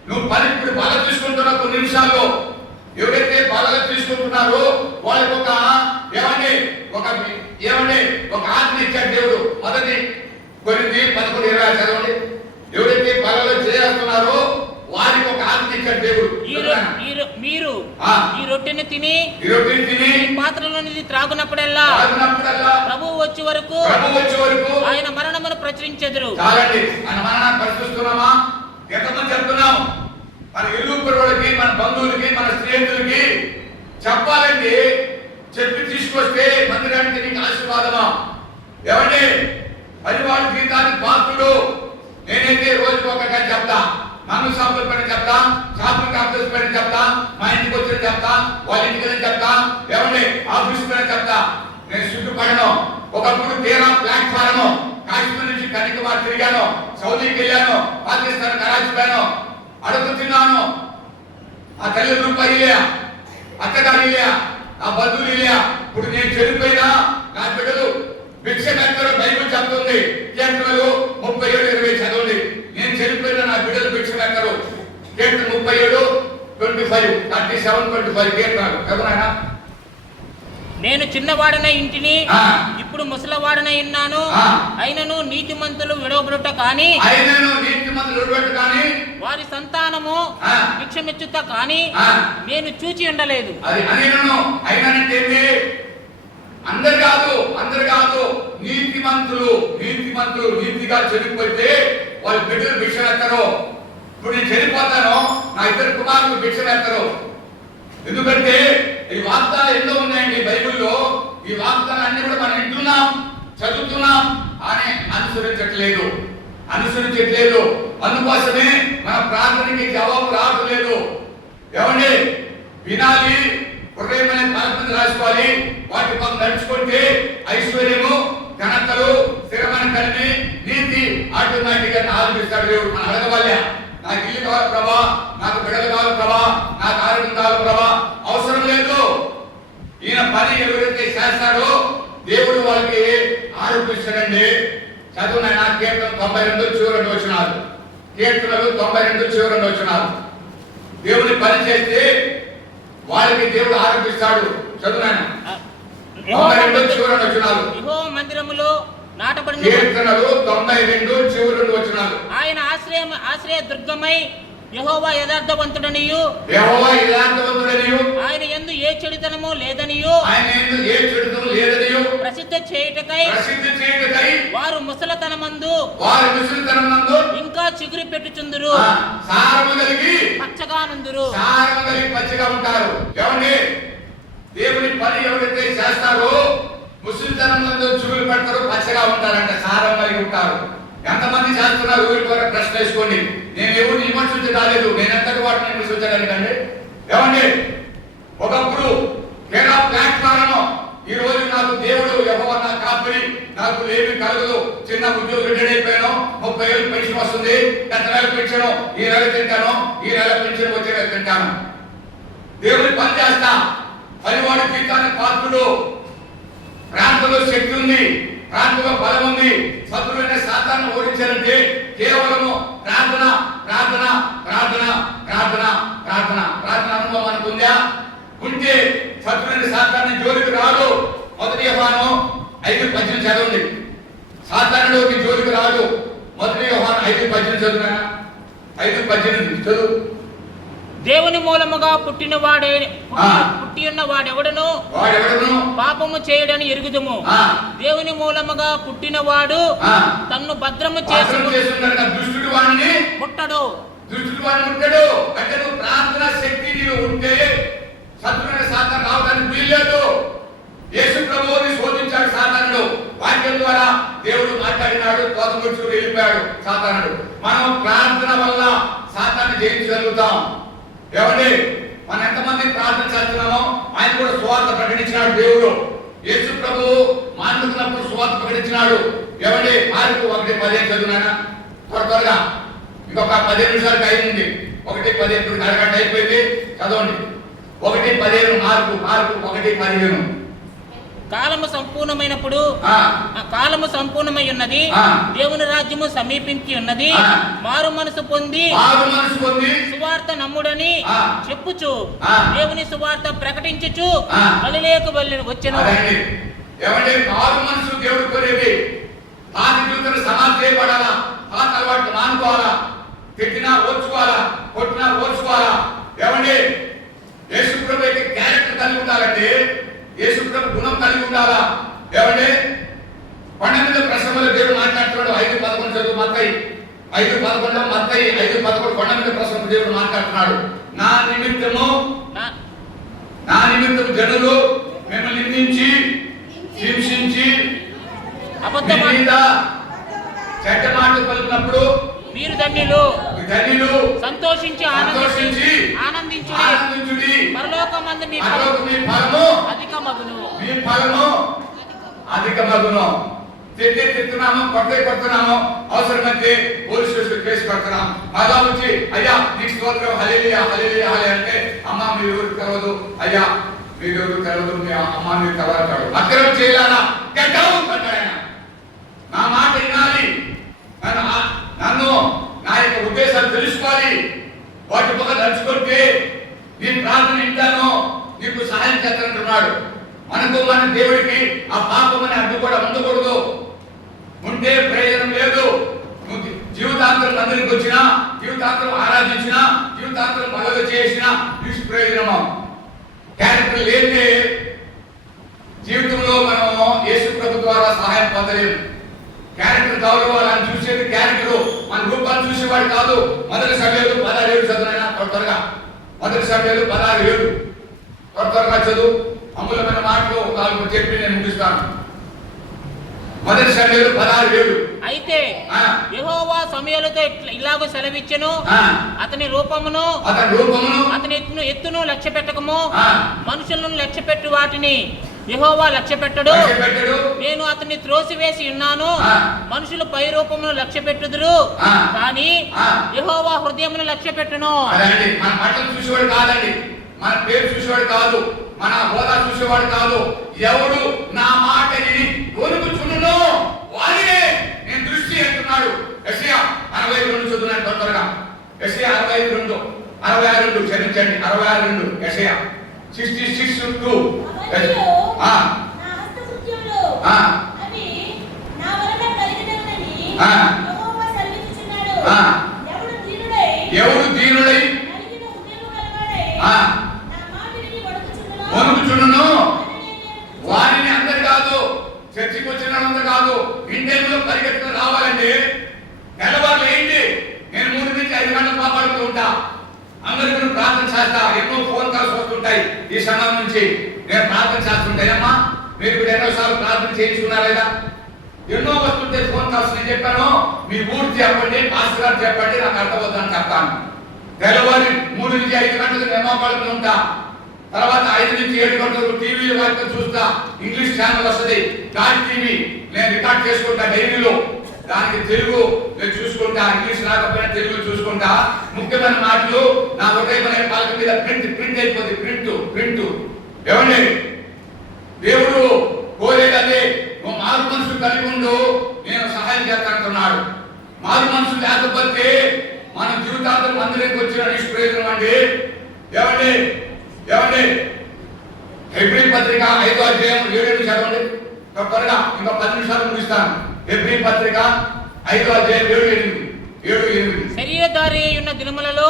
నువ్వు పని ఇప్పుడు బాగా తీసుకుంటున్నావు. కొన్ని నిమిషాల్లో ఎవరైతే బాగా తీసుకుంటున్నారో వాళ్ళకి ఒక ఆత్మ ఇచ్చాడు దేవుడు. 1 కొరింథీ 11:20 చదవండి. ఎవరైతే బలలో చేస్తున్నారో వారికి ఒక ఆజ్ఞించాడు దేవుడు. మీరు ఈ రొట్టెని తిని పాత్రలోనిది త్రాగునప్పుడల్లా ప్రభువు వచ్చే వరకు ఆయన మరణమును ప్రచురించెదరు. చాలండి, మన మరణాన్ని ప్రచురిస్తున్నామా? ఎంతమంది చెప్తున్నాం? మన ఇల్లు కుర్రోళ్ళకి, మన బంధువులకి, మన స్నేహితులకి చెప్పాలండి. చెప్పి తీసుకొస్తే మందిరానికి నీకు ఆశీర్వాదమా? ఏమండి, పరివాళ్ళ జీవితానికి పాత్రుడు. నేనైతే రోజుకి ఒక గంట చెప్తా, నన్ను షాపుల పైన చెప్తా, షాపుల ఆఫీస్ పైన చెప్తా, మా ఇంటికి వచ్చిన చెప్తా, వాళ్ళ ఇంటికి చెప్తా, ఏమండి ఆఫీస్ పైన చెప్తా. నేను చుట్టుపడను. ఒకప్పుడు తీరా ప్లాట్ఫారము కాశ్మీర్ నుంచి కన్యాకుమారి తిరిగాను, సౌదీకి వెళ్ళాను, పాకిస్తాన్ కరాచీ పోయాను, అడుగుతున్నాను. ఆ తల్లి రూపాయి అత్తగారి నా బంధువులు ఇప్పుడు నేను చనిపోయినా నా బిడ్డలు భిక్ష కర్తలు బైబిల్ చెప్తుంది. కీర్తనలు 37:20 చదవండి. నేను చనిపోయినా నా బిడ్డలు భిక్ష కర్తలు. కీర్తన 37:25 37:25 కీర్తనలు చదువునాయనా. నేను చిన్నవాడనై ఇంటిని ఇప్పుడు ముసలివాడనై ఉన్నాను. అయినను నీతిమంతులు విడవబడుట కానీ వారి సంతానము భిక్షమెచ్చుట కానీ నేను చూచి ఉండలేదు. అందరు కాదు నీతిమంతులు నీతిగా చనిపోతే వాళ్ళు బిడ్డలు భిక్షమెత్తరు. ఇప్పుడు నేను చనిపోతాను, నా ఇద్దరు కుమారులు భిక్షమెత్తరు. ఎందుకంటే ఈ వాగ్దానాలు ఎన్నో ఉన్నాయండి బైబిల్లో. ఈ వాగ్దానాలన్నీ కూడా మనం వింటున్నాం, చదువుతున్నాం, అని అనుసరించట్లేదు. అందుకోసమే మన ప్రార్థనకి జవాబు రావట్లేదు. ఏమండి, వినాలి, హృదయమైన తలపుని రాసుకోవాలి, వాటి పక్కన నడుచుకుంటే ఐశ్వర్యము, ఘనతలు, స్థిరమైన కలిమి, నీతి ఆటోమేటిక్ గా ఆలోచిస్తాడు దేవుడు. మనం అడగవాలి, నాకు ఇల్లు కావాలి ప్రభా, నాకు బిడ్డలు కావాలి ప్రభా, నాకు ఆరోగ్యం కావాలి ప్రభా. అవసరం లేదు. ఈయన పని ఎవరైతే చేస్తాడో దేవుడు వాళ్ళకి ఆరోపిస్తాడండి. చదువునైనా కీర్తన 92:2 వచనాలు. కీర్తనలు 92:2 వచనాలు. దేవుని పని చేస్తే వాళ్ళకి దేవుడు ఆరోపిస్తాడు. చదువునైనా 92:2 వచనాలు. యెహోవా మందిరములో నాటబడిన కీర్తనలు 92:2 వచనాలు. ఆయన ఆశ్రయ దుర్గమై యెహోవా యథార్థవంతుడనియు ఆయన యందు ఏ చెడుతనము లేదనియు ప్రసిద్ధ చేయుటకై వారు ముసలతనమందు ఇంకా చిగురి పెట్టుచుందురు, పచ్చగా నుందురు. దేవుని పని ఎవరైతే చేస్తారో ముసలితనంలో చిగురు పెడతారో పచ్చగా ఉంటారంట, సారం కలిగి ఉంటారు. ఎంతమంది చేస్తున్నారు? ఊరి ద్వారా ప్రశ్న వేసుకోండి. నేను ఎవరిని విమర్శించి రాలేదు, నేను ఎంతటి వాటిని విమర్శించడానికండి. ఏమండి, ఒకప్పుడు కేరా ప్లాట్ఫారం, ఈ రోజు నాకు దేవుడు యెహోవా నా కాపరి, నాకు ఏమి కలగదు, చిన్న ఉద్యోగం రిటైర్ అయిపోయాను, 30 ఏళ్ళు పెన్షన్ వస్తుంది, గత నెల పెన్షన్ ఈ నెల తింటాను, ఈ నెల పెన్షన్ వచ్చే నెల తింటాను. దేవుని పని చేస్తా, పనివాడి జీవితానికి పాత్రుడు. ప్రాంతంలో శక్తి ఉంది, ప్రాంతంలో బలం ఉంది. శత్రువైన సాతాను ఓడించాలంటే కేవలము ప్రార్థన ప్రార్థన ప్రార్థన ప్రార్థన ప్రార్థన ప్రార్థన అనుభవం మనకు ఉందా? ఉంటే శత్రువైన సాతాను జోలికి రాదు. 1 యోహాను 5:18 చదవండి. సాతానుడికి జోలికి రాదు. 1 యోహాను 5:18 చదువునా? 5:18 చదువు. దేవుని మూలముగా పుట్టి ఉన్న వాడెవడను పాపము చేయడని ఎరుగుదుము. దేవుని మూలముగా పుట్టినవాడు తన్ను భద్రము దుష్టుడు వాడిని ముట్టడు. అంటే నువ్వు ప్రార్థన శక్తి నీలో ఉంటే శత్రువైన సాతాను రావడానికి వీల్లేదు. యేసు ప్రభువుని శోధించాడు సాతానుడు. వాక్యం ద్వారా దేవుడు మాట్లాడినాడు, తోటముడుచుకు వెళ్ళిపోయాడు సాతానుడు. మనం ప్రార్థన వల్ల సాతాన్ని జయించగలుగుతాం. ఏమండి, మనం ఎంతమంది ప్రార్థన చేస్తున్నామో ఆయన కూడా సువార్త ప్రకటించినాడు దేవుడు. యేసు ప్రభువు మాట్లాడుతున్నప్పుడు సువార్త ప్రకటించినాడు. ఏమండి, మార్కు 1:15 చదువునా? త్వరగా ఇంకొక 15 నిమిషాలు టైం ఉంది. 1:15 అరగంట అయిపోయింది, చదవండి. 1:15 మార్కు 1:15. కాలము సంపూర్ణమైనప్పుడు కాలము సంపూర్ణమై ఉన్నది, దేవుని రాజ్యము సమీపించి ఉన్నది, మారు మనసు పొంది సువార్త నమ్ముడని చెప్పుచు దేవుని సువార్త ప్రకటించుచు గలిలయకు వచ్చెను. ఏమంటే మారు మనసు దేవుడు కోరేది. పాత జీవితంలో సమాధి చేయబడాలా, పాత అలవాట్లు మానుకోవాలా, పెట్టినా ఓర్చుకోవాలా, కొట్టినా ఓర్చుకోవాలా. ఏమండి, యేసుప్రభు యొక్క క్యారెక్టర్ కలిగి ఉండాలంటే యేసుప్రభు గుణం కలిగి ఉండాలా. ఏమండి, 12 ప్రసంగంలో దేవుడు మాట్లాడుతున్నాడు. 5:11 చదువు, మత్తయి 5:11, మత్తయి 5:11, 12 ప్రసంగం దేవుడు మాట్లాడుతున్నాడు. నా నిమిత్తము జనులు మిమ్మల్ని నిందించి హింసించి మీద చెడ్డ మాటలు పలికినప్పుడు మీరు ధన్యులు సంతోషించి ఆనందించుడి. పరలోకమందు మీ ఫలము అధికమగును. తిడుతున్నాము, కొడుతున్నాము, అవసరమైతే పోలీస్ స్టేషన్ కేసు కడుతున్నాం. అలా వచ్చి అయ్యా నీకు స్తోత్రం హల్లెలూయా హల్లెలూయా అంటే అమ్మ మీరు ఎవరు తెలవదు, అయ్యా మీరు ఎవరు తెలవదు, మీ అమ్మ మీరు తెలవతాడు. అక్రమం చేయాలా అంటాడు. నా మాట వినాలి, నన్ను నా యొక్క ఉద్దేశాలు తెలుసుకోవాలి, వాటి పక్క నడుచుకుంటే నీ ప్రార్థన వింటాను, నీకు సహాయం చేస్తానంటున్నాడు. మనకు మన దేవుడికి ఆ పాపం అని అడ్డు కూడా ఉండకూడదు. ఉంటే ప్రయోజనం లేదు. జీవితాంతరం మందిరికి వచ్చినా, జీవితాంతరం ఆరాధించినా, జీవితాంతరం మరొక చేసినా నిష్ప్రయోజనము. క్యారెక్టర్ లేదే జీవితంలో మనము యేసు ప్రభు ద్వారా సహాయం పొందలేము. క్యారెక్టర్ గౌరవాలని చూసేది క్యారెక్టర్, మన రూపాన్ని చూసేవాడు కాదు. మొదటి సమయంలో 16 చదువునైనా త్వరగా, మొదటి సమయంలో 16 త్వరగా చదువు. అమూలమైన మాటలు ఒక 4 చెప్పి నేను ముగిస్తాను. మొదటి సమయంలో 16. అయితే యెహోవా సమూయేలుతో ఇలాగ సెలవిచ్చెను, అతని రూపమును అతని ఎత్తును లక్ష్య పెట్టకము, మనుషులను లక్ష్య పెట్టు వాటిని యెహోవా లక్ష్య పెట్టడు. నేను అతన్ని త్రోసివేసి ఉన్నాను. మనుషులు పై రూపమును లక్ష్య పెట్టుదురు, కానీ యెహోవా హృదయమును లక్ష్య పెట్టును. మన మాటలు చూసేవాడు కాదండి, మన పేరు చూసేవాడు కాదు, మన హోదా చూసేవాడు కాదు. ఎవడు నా మాట విని వణుకుచుండునో వారినే నేను దృష్టి ఎత్తున్నాడు. యెషయా 62 చదువునాను త్వరగా. యెషయా 62 క్షమించండి, 62 యెషయా 66:2. ఎవడు దీనుడై వణుకుచుండునో వారిని అందరు కాదు, చర్చికి వచ్చిన అందరు కాదు, ఇండియన్లో పరిగెత్తుకుని రావాలండి. తెల్లవారు ఏంటి, నేను 3 నుంచి 5 గంటలు కాపాడుతూ ఉంటా. అందరికీ ప్రార్థన చేస్తా. ఎన్నో ఫోన్ కాల్స్ వస్తుంటాయి ఈ సమయం నుంచి. నేను ప్రార్థన చేస్తుంటాయమ్మా, మీరు కూడా ఎన్నోసార్లు ప్రార్థన చేయించుకున్నారా లేదా? ఎన్నో వస్తుంటే ఫోన్ కాల్స్. నేను చెప్పాను, మీ ఊరు చెప్పండి, మాస్టర్ గారు చెప్పండి, నాకు అర్థమవుతుందని చెప్తాను. తెల్లవారి 3 నుంచి 5 గంటలకు నేను పడుతూ ఉంటా. తర్వాత 5 నుంచి 7 గంటలకు టీవీ వార్త చూస్తా. ఇంగ్లీష్ ఛానల్ వస్తుంది, డాట్ టీవీ. నేను రికార్డ్ చేసుకుంటా డైరీలో. దానికి తెలుగు నేను చూసుకుంటా, ఇంగ్లీష్ రాకపోయినా తెలుగు చూసుకుంటా. ముఖ్యమైన మాటలు నా హృదయమైన పాలక మీద ప్రింట్ అయిపోతుంది. ప్రింట్ ఏమండి, దేవుడు కోరేదదే, నువ్వు మారు మనసు కలిగి ఉండు, నేను సహాయం చేస్తానంటున్నాడు. మారు మనసు లేకపోతే మన జీవితాంతం మందిరానికి వచ్చిన నిష్ప్రయోజనం అండి. ఏమండి హెబ్రీ పత్రిక 5వ అధ్యాయం 7 చదవండి త్వరగా, ఇంకా 10 నిమిషాలు ముగిస్తాను. హెబ్రీ పత్రిక 5వ అధ్యాయం 7-8. శరీరధారి ఉన్న దినములలో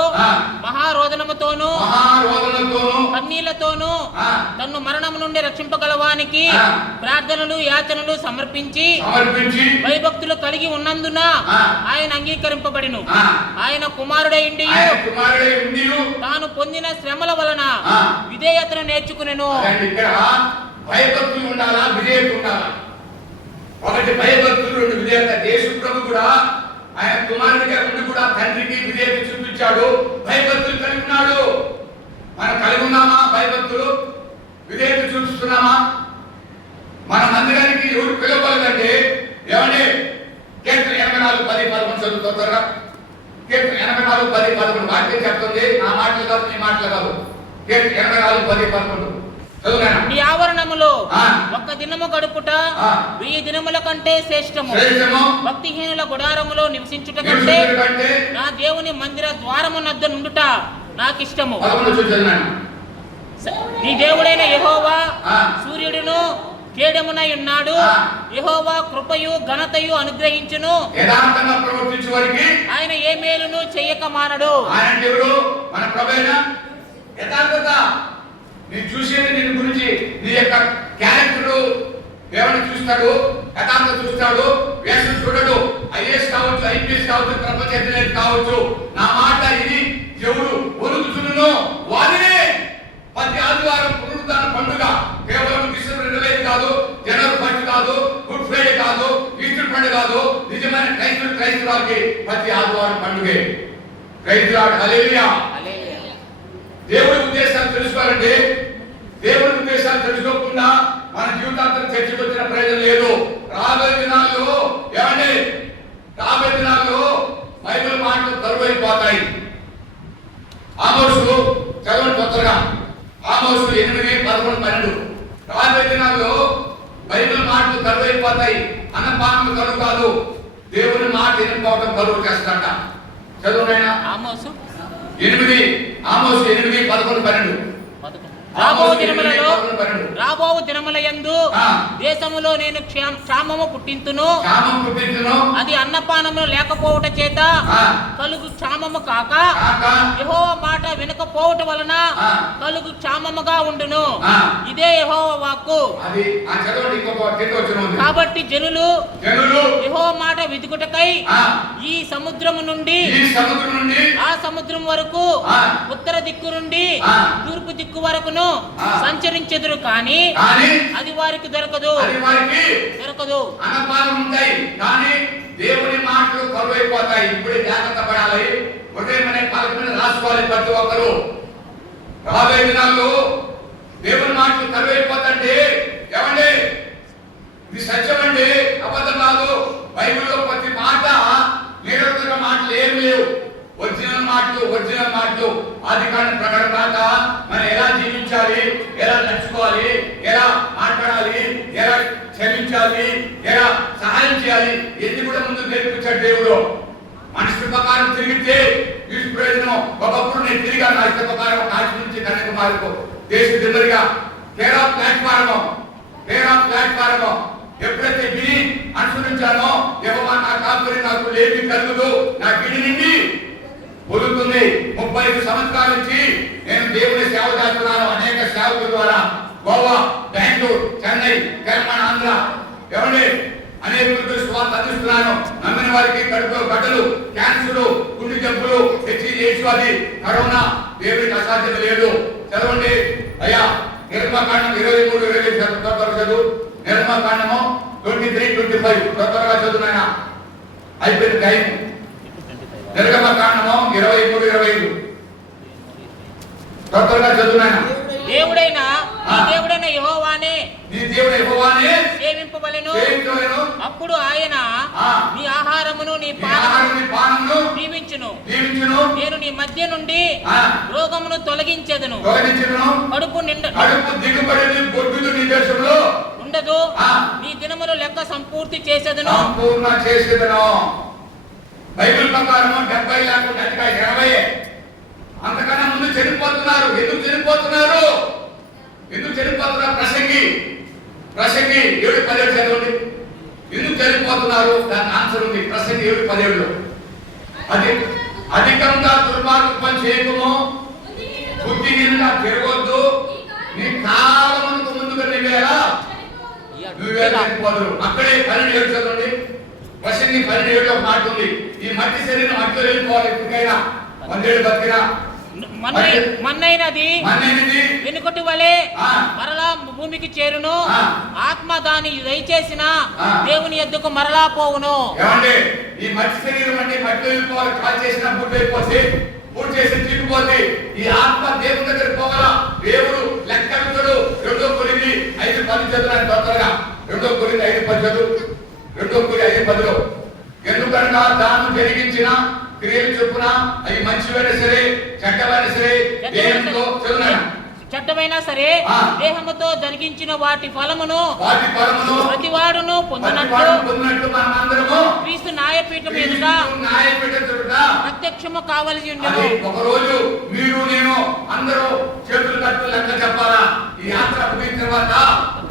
మహారోదనముతోను కన్నీళ్లతోను తన్ను మరణము నుండి రక్షింపగలవానికి ప్రార్థనలు యాచనలు సమర్పించి భయభక్తులు కలిగి ఉన్నందున ఆయన అంగీకరింపబడిను. ఆయన కుమారుడై ఉండియు తాను పొందిన శ్రమల వలన విధేయతను నేర్చుకునెను. భయభక్తులు ఉండాలా, విధేయత ఉండాలా? ఒకటి భయభక్తులు, 2 విధేయత. యేసు ప్రభు కూడా ఆయన కుమారుడిగా ఉండి కూడా తండ్రికి విధేయత చూపించాడు, భయభక్తులు కలిగి ఉన్నాడు. మనం కలిగి ఉన్నామా? భయభక్తులు విధేయత చూపిస్తున్నామా? మన మందిరానికి ఎవరు పిలవలేదంటే ఏమంటే కీర్తన 84:10-11 చదువుతారా? కీర్తన 84:10-11 వాక్యం చెప్తుంది. నా మాటలు కాదు, నీ మాటలు కాదు. కీర్తన 84:10-11 నీ ఆవరణములో ఒక్క దినము గడుపుట 1000 దినముల కంటే శ్రేష్టము. భక్తిహీనుల గుడారములో నివసించుట కంటే నా దేవుని మందిర ద్వారము నద్ద నుండుట నాకిష్టము. నీ దేవుడైన యెహోవా సూర్యుడును కేడమునై ఉన్నాడు. యెహోవా కృపయు ఘనతయు అనుగ్రహించును. యథార్థంగా ప్రవర్తించు వారికి ఆయన ఏ మేలును చెయ్యక మానడు. ఆయన దేవుడు మన ప్రభువైన యథార్థత. నీ చూసేది నిన్ను గురించి నీ యొక్క క్యారెక్టర్ దేవుని చూస్తాడు, యథార్థత చూస్తాడు, వేషం చూడడు. ఐఏఎస్ కావచ్చు, ఐపీఎస్ కావచ్చు, ప్రపంచ అధినేత కావచ్చు, నా మాట ఇది దేవుడు ఒరుగుచును వారినే ప్రతి ఆదివారం పునరుద్ధాన పండుగ కేవలం డిసెంబర్ 25 కాదు, జనవరి 1 కాదు, గుడ్ ఫ్రైడే కాదు, ఈస్టర్ పండుగ కాదు. నిజమైన క్రైస్తవులకి ప్రతి ఆదివారం పండుగే. క్రైస్తవుడు హల్లెలూయా. దేవుడి ఉద్దేశాలు తెలుసుకోవాలంటే దేవుడి ఉద్దేశాలు తెలుసుకోకుండా మన జీవితాంతం చర్చకు వచ్చిన ప్రయోజనం లేదు. రాబోయే దినాల్లో ఏమండి, రాబోయే దినాల్లో బైబిల్ మాటలు కరువైపోతాయి. ఆమోసు చదవండి కొత్తగా, ఆమోసు 8, 11, 12. రాబోయే దినాల్లో బైబిల్ మాటలు కరువైపోతాయి. అన్నపానములు కరువు కాదు, దేవుని మాట వినకపోవడం కరువు చేస్తాడ. చదువునైనా ఆమోసు 8, 11, 12. రాబో దినములయందు దేశములో నేను క్షామము పుట్టింతును. అది అన్నపానములు లేకపోవట చేత కలుగు క్షామము కాక యెహోవా మాట వినకపోవట వలన కలుగు క్షామముగా ఉండును. ఇదే యెహోవా వాక్కు. కాబట్టి జనులు యెహోవా మాట వెతుకుటకై ఈ సముద్రము నుండి ఆ సముద్రం వరకు, ఉత్తర దిక్కు నుండి తూర్పు దిక్కు వరకును సంచరించెదరు, కానీ అది వారికి దొరకదు. అన్నపానం ఉంటాయి కానీ దేవుని మాటలు కరువైపోతాయి. ఇప్పుడే జాగ్రత్త పడాలి. ఉదయం అనే పలకని రాసుకోవాలి ప్రతి ఒక్కరు. రాబోయే దినాల్లో దేవుని మాటలు కరువైపోతుంటే ఏమండి, ఇది సత్యం అండి, అబద్ధం కాదు. బైబిల్లో ప్రతి మాట నిరంతర మాటలు ఏమి లేవు. ఒరిజినల్ మాటలు ఆదికాండం ప్రకారం కాక మనం ఎలా జీవించాలి, ఎలా నడుచుకోవాలి, ఎలా మాట్లాడాలి, ఎలా క్షమించాలి, ఎలా సహాయం చేయాలి, ఇది కూడా ముందు నేర్పించాడు దేవుడు. మనిషి ప్రకారం తిరిగితే వీటి ప్రయోజనం. ఒకప్పుడు నేను తిరిగా నా ఇష్ట ప్రకారం కాశీ నుంచి కన్యాకుమారికి దేశ దిమ్మరిగా కేరా ప్లాట్ఫారం ఎప్పుడైతే విని అనుసరించానో యెహోవా నా కాపురి, నాకు లేమి కలుగుదు, నా గిడి నుండి పొలుతుంది. 35 సంవత్సరాల నుంచి నేను దేవుని సేవ చేస్తున్నాను. అనేక సేవకుల ద్వారా గోవా, బెంగళూరు, చెన్నై, తెలంగాణ, ఆంధ్ర ఏమండి అనేక స్వార్థ అందిస్తున్నాను. నమ్మిన వారికి కడుపు గడ్డలు, క్యాన్సర్, గుండె జబ్బులు, హెచ్ఐవి, కరోనా దేవుడికి అసాధ్యం లేదు. చదవండి అయ్యా. నిర్మాకాండం 23, 25 చదువు. నిర్మాకాండము 23, 25 త్వరగా చదువునైనా అయిపోయింది టైం. నిర్గమకాండము 23, 25 త్వరగా చదువునైనా. దేవుడైన యెహోవానే సేవింపవలెను. అప్పుడు ఆయన నీ ఆహారమును నీ పానమును దీవించును. నేను నీ మధ్య నుండి రోగమును తొలగించెదను. కడుపు దిగుబడి ఉండదు. నీ దినములు లెక్క సంపూర్తి చేసేదను. బైబిల్ ప్రకారం 70 లేకుండా 80. అంతకన్నా ముందు చనిపోతున్నారు. ఎందుకు చనిపోతున్నారు? ప్రసంగి 7:17 చదవండి. ఎందుకు చనిపోతున్నారు? దాని ఆన్సర్ ఉంది ప్రసంగి 7:17. అధికంగా దుర్మార్గం పని చేయకము, బుద్ధిహీనంగా తిరగొద్దు, నీ కాలమునకు ముందుగా నువ్వే చనిపోదురు. అక్కడే 12 చదవండి. ప్రసంగి 12 మాట ఉంది. ఈ మట్టి శరీరం మట్టిలో వెళ్ళిపోవాలి. ఎప్పటికైనా 100 ఏళ్ళు బతికినా మన్నైనది వెనుకటి వలె మరలా భూమికి చేరును. ఆత్మ దాని దయచేసిన దేవుని యొద్దకు మరలా పోవును. ఈ మట్టి శరీరం అంటే మట్టిలో వెళ్ళిపోవాలి. కాల్ చేసిన పూర్తి అయిపోతే, పూర్తి చేసి తిరిగిపోతే ఈ ఆత్మ దేవుని దగ్గర పోవాలా. దేవుడు లెక్కడు. 2 కొరింథీ 5:10 చదువు. త్వరగా 2 కొరింథీ 5:10. 2 కొరింథీ 5:10. ఎందుకనగా దాన్ని జరిగించిన క్రియలు చొప్పున అవి మంచివైనా సరే చెడ్డమైనా సరే దేహంతో చెడ్డమైనా సరే దేహముతో జరిగించిన వాటి ఫలమును ప్రతివాడును పొందినట్లు మనమందరము క్రీస్తు న్యాయపీఠం ఎదుట ప్రత్యక్షము కావలసి ఉండేది. ఒక రోజు మీరు నేను అందరూ చేతులు కట్టు లెక్క చెప్పాలా. ఈ యాత్ర ముగిన తర్వాత,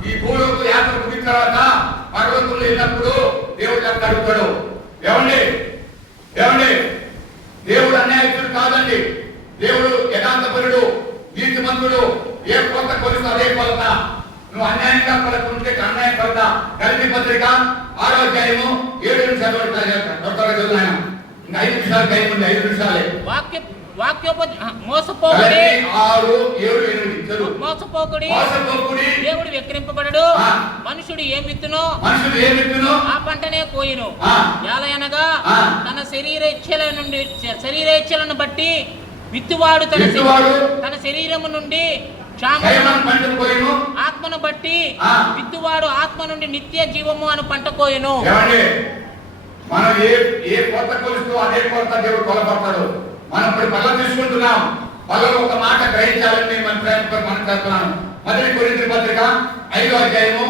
ఈ భూలోక యాత్ర ముగిన తర్వాత పర్వతంలో వెళ్ళినప్పుడు దేవుడు లెక్క అడుగుతాడు. ఏమండి దేవుడు పత్రిక 6వ అధ్యాయము 7 నిమిషాలు చదువుతాను. ఇంకా 5 నిమిషాలు టైం ఉంది, 5 నిమిషాలే. మోసపోకుడి 6, 7, 8 చదువు. మోసపోకుడి దేవుడు వెక్కిరింపబడడు. మనుషుడు ఏం విత్తునో ఆ పంటనే కోయును. ఎలయనగా తన శరీర ఇచ్ఛలను బట్టి విత్తువాడు తన శరీరము నుండి ఆత్మను బట్టి విత్తువాడు ఆత్మ నుండి నిత్య జీవము అని పంట కోయును. మనం ఏ కొత్త కొలుస్తూ అదే కొత్త దేవుడు కొలపడతాడు. మనం ఇప్పుడు పళ్ళ తీసుకుంటున్నాం. పళ్ళలో ఒక మాట గ్రహించాలని మనం చేస్తున్నాను. మొదటి కొరింథీ పత్రిక 5వ అధ్యాయము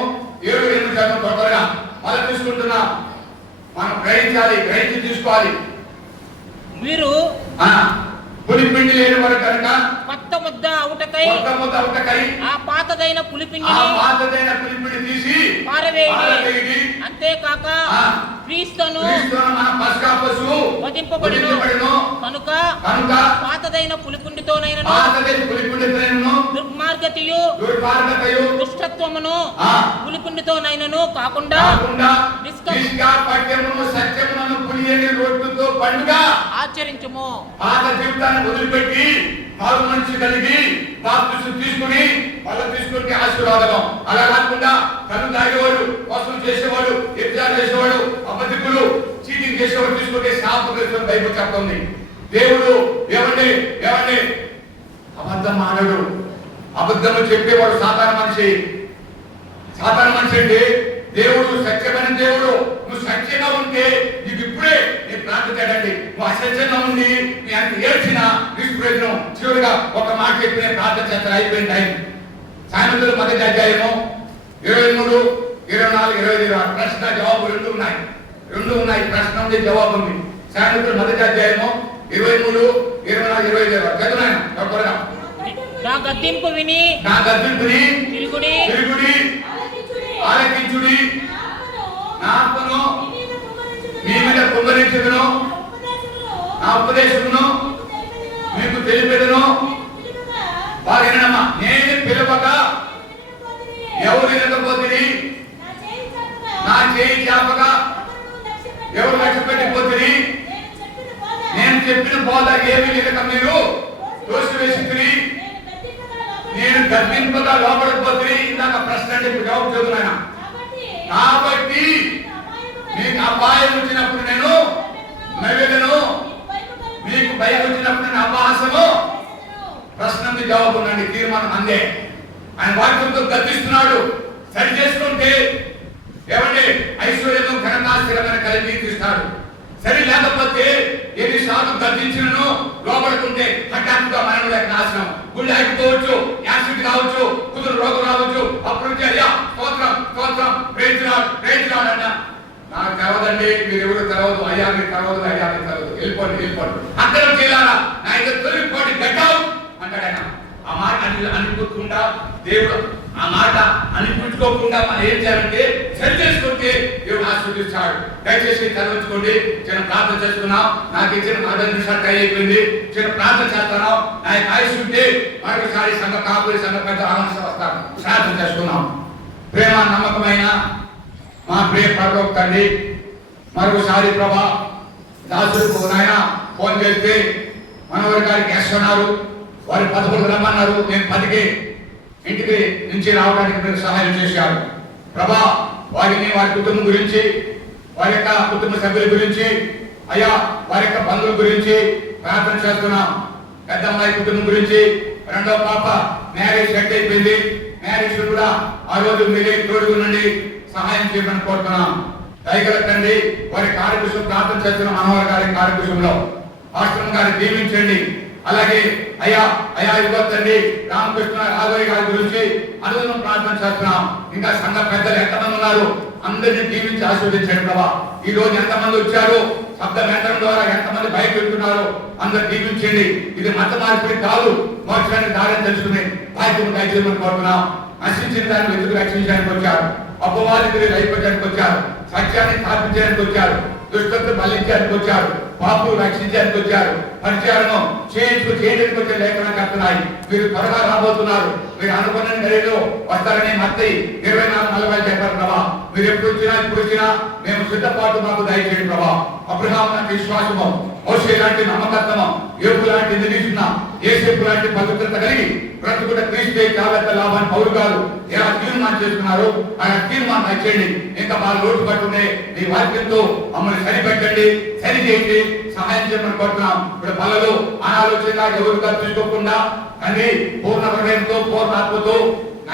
7, 8 త్వరగా పళ్ళ తీసుకుంటున్నాం. మనం గ్రహించి తీసుకోవాలి. మీరు పులిపిండి లేని వారు కనుక కొత్త ముద్ద అవుటకై ఆ పాతదైన పులిపిండి తీసి పారవేయండి. అంతేకాక క్రీస్తును వధింపబడిను కనుక పాతదైన పులిపిండితోనైనను దుర్మార్గతయు దుష్టత్వమును పులిపిండితోనైనను కాకుండా ఆచరించుము. వదిలిపెట్టి మారు మనిషి కలిగి బాప్తిసం తీసుకుని వాళ్ళ తీసుకుంటే ఆశీర్వాదం. అలా కాకుండా కళ్ళు తాగేవాడు, మోసం చేసేవాడు, వ్యభిచారం చేసేవాడు, అబద్ధికులు, చీటింగ్ చేసేవాడు తీసుకుంటే శాపగ్రస్తం బైబిల్ చెప్తుంది. దేవుడు ఏమండి అబద్ధం ఆడడు. అబద్ధము చెప్పేవాడు సాధారణ మనిషి అంటే దేవుడు సత్యమైన దేవుడు. నువ్వు సత్యంగా ఉంటే నీకు ఇప్పుడే నేను ప్రార్థించాడండి. నువ్వు అసత్యంగా ఉండి నీ అంత ఏడ్చిన నిష్ప్రయోజనం. చివరిగా ఒక మాట చెప్పి నేను ప్రార్థన చేస్తాను. అయిపోయింది టైం. సామెతలు 1వ అధ్యాయము 23, 24, 25 ప్రశ్న జవాబు రెండు ఉన్నాయి. ప్రశ్న ఉంది, జవాబు ఉంది. సామెతలు 1వ అధ్యాయము 23, 24, 25 చదువునాయన త్వరగా. నా గద్దింపు విని తిరుగుడి ఆలకించుడి. నా ఆత్మను మీ మీద కుమ్మరించుదును. నా ఉపదేశమును మీకు తెలిపెదను. వారినమ్మా నేను పిలవగా ఎవరు వినకపోతే నా చేయి చాపగా ఎవరు లక్ష్య పెట్టిపోతుంది. నేను చెప్పిన బోధ ఏమి వినక మీరు తోసివేసి నేను గర్భింపగా లోపడిపోతే ఇందాక ప్రశ్న అంటే జవాబు చదువునా. కాబట్టి మీకు అపాయం వచ్చినప్పుడు నేను నవ్వెదను, మీకు భయం వచ్చినప్పుడు నేను అపహాసము. ప్రశ్న జవాబు ఉండండి. తీర్మానం అందే. ఆయన వాక్యంతో గర్దిస్తున్నాడు. సరి చేసుకుంటే ఏమంటే ఐశ్వర్యము ఘనతాస్థిరమైన కలిగి తీస్తాడు. సరి లేకపోతే ఎన్నిసార్లు గర్దించినను లోపడుతుంటే హఠాత్తుగా మరణం లేక నాశనం. గుళ్ళు ఆగిపోవచ్చు, యాక్సిడెంట్ కావచ్చు, కుదురు రోగం రావచ్చు. అప్పుడు నుంచి అయ్యా స్తోత్రం ప్రేయించినాడు అన్న. నాకు తెలవదండి, మీరు ఎవరు తెలవదు, అయ్యా మీరు తెలవదు, వెళ్ళిపోండి. అక్కడ చేయాలా నా ఇద్దరు తొలగిపోండి గట్టావు అంటాడు ఆయన. ఆ మాట అనిపించకుండా దేవుడు ఆ మాట అనిపించుకోకుండా మనం ఏం చేయాలంటే సరి చేసుకుంటే దేవుడు ఆశీర్వదిస్తాడు. దయచేసి చదవించుకోండి. చిన్న ప్రార్థన చేసుకున్నాం. నాకు ఇచ్చిన 10 నిమిషాలు టైం అయిపోయింది. చిన్న ప్రార్థన చేస్తున్నాం. నా ఆయుష్ ఉంటే మరొకసారి సంఘ కాపురి సంఘ పెద్ద ఆహ్వానిస్తూ వస్తాను. ప్రార్థన చేసుకున్నాం. ప్రేమ నమ్మకమైన మా ప్రియ పరలోక తండ్రి, మరొకసారి ప్రభా దాసులకు నాయన ఫోన్ చేస్తే మనవరి గారికి వేస్తున్నారు. వారి 11 రమ్మన్నారు. నేను 10కి ఇంటికి నుంచి రావడానికి మీరు సహాయం చేశారు ప్రభా. వారిని వారి కుటుంబం గురించి, వారి యొక్క కుటుంబ సభ్యుల గురించి, అయ్యా వారి యొక్క బంధువుల గురించి ప్రార్థన చేస్తున్నాం. పెద్దమ్మాయి కుటుంబం గురించి, రెండో పాప మ్యారేజ్ సెట్ అయిపోయింది. మ్యారేజ్ కూడా ఆ రోజు మీరే తోడుగునండి సహాయం చేయమని కోరుతున్నాం. దయగల తండ్రి, వారి కార్యక్రమం ప్రార్థన చేస్తున్న మనోహర్ గారి కార్యక్రమంలో ఆశ్రమం గారిని దీవించండి. అలాగే అయ్యా ఇవ్వద్దండి రామకృష్ణ రాఘవయ్య గారి గురించి అనుదినం ప్రార్థన చేస్తున్నాం. ఇంకా సంఘ పెద్దలు ఎంతమంది ఉన్నారు అందరినీ దీవించి ఆశీర్వదించండి ప్రభా. ఈ రోజు ఎంతమంది వచ్చారు, శబ్ద యంత్రం ద్వారా ఎంతమంది బయట వెళ్తున్నారు అందరు దీవించండి. ఇది మత మార్పిడి కాదు, మోక్షానికి దారిని తెలుసుకుని బాధ్యత దయచేయమని కోరుతున్నాం. నశించిన దాన్ని వెతుకు రక్షించడానికి వచ్చారు, అపవాదిని రైపడానికి వచ్చారు, సత్యాన్ని స్థాపించడానికి వచ్చారు, దుష్టత్వం మళ్లించడానికి వచ్చారు, పాపులు రక్షించడానికి వచ్చారు, పరిచయాలను చేయడానికి వచ్చే లేఖనాలు చెప్తున్నాయి. మీరు త్వరగా రాబోతున్నారు. మీరు అనుకున్న గడిలో వస్తారని మత్తయి 24:40 చెప్పారు ప్రభా. మీరు ఎప్పుడు వచ్చినా ఇప్పుడు వచ్చినా మేము సిద్ధపాటు మాకు దయచేయండి ప్రభా. అబ్రహాము లాంటి విశ్వాసము, మోషే లాంటి నమ్మకత్వము, యోబు లాంటి నిరీక్షణ, యేసేపు లాంటి పవిత్రత కలిగి బ్రతుకుట క్రీస్తే చాలా లాభాన్ని పౌరు గారు ఎలా తీర్మానం చేసుకున్నారు ఆయన తీర్మానం దయచేయండి. ఇంకా మా లోటు పట్టునే నీ వాక్యంతో మమ్మల్ని సరిపెట్టండి, సరి చేయండి, సహాయం చేయమని కోరుతున్నాం. ఇప్పుడు పనులు అనాలోచనగా ఎవరుగా తీసుకోకుండా తండ్రి పూర్ణ హృదయంతో పూర్ణ ఆత్మతో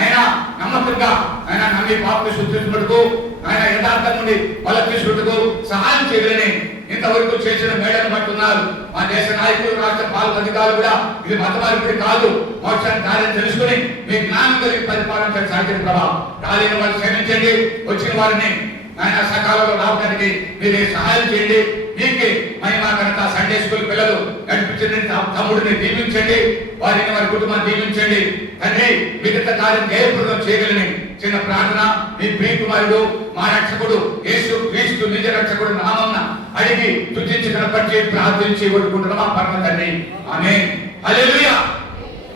ఆయన నమ్మకంగా ఆయన నమ్మి పాప శుద్ధించుటకు ఆయన యథార్థం నుండి వాళ్ళ తీసుకుంటూ సహాయం చేయాలని ఇంతవరకు చేసిన మేడలు పట్టున్నారు. మా దేశ నాయకులు, రాష్ట్ర పాలక అధికారులు కూడా ఇది మతమార్పిడి కాదు, మోక్షాన్ని కార్యం తెలుసుకుని మీ జ్ఞానం కలిగి పరిపాలన సాగిన ప్రభావ రాలేని వాళ్ళు క్షమించండి. వచ్చిన వారిని ఆయన సకాలంలో రావడానికి మీరే సహాయం చేయండి. మీకే మహిమా ఘనత. సండే స్కూల్ పిల్లలు నడిపించండి, తమ్ముడిని దీవించండి, వారిని వారి కుటుంబాన్ని దీవించండి. తండ్రి మిగతా కార్యం జయప్రదం చేయగలని చిన్న ప్రార్థన మీ ప్రియకుమారుడు మా రక్షకుడు యేసు క్రీస్తు నిజ రక్షకుడు నామమున అడిగి స్తుతించి కనపరిచి ప్రార్థించి కొట్టుకుంటున్నాం పరమ తండ్రి. ఆమేన్. హల్లెలూయా.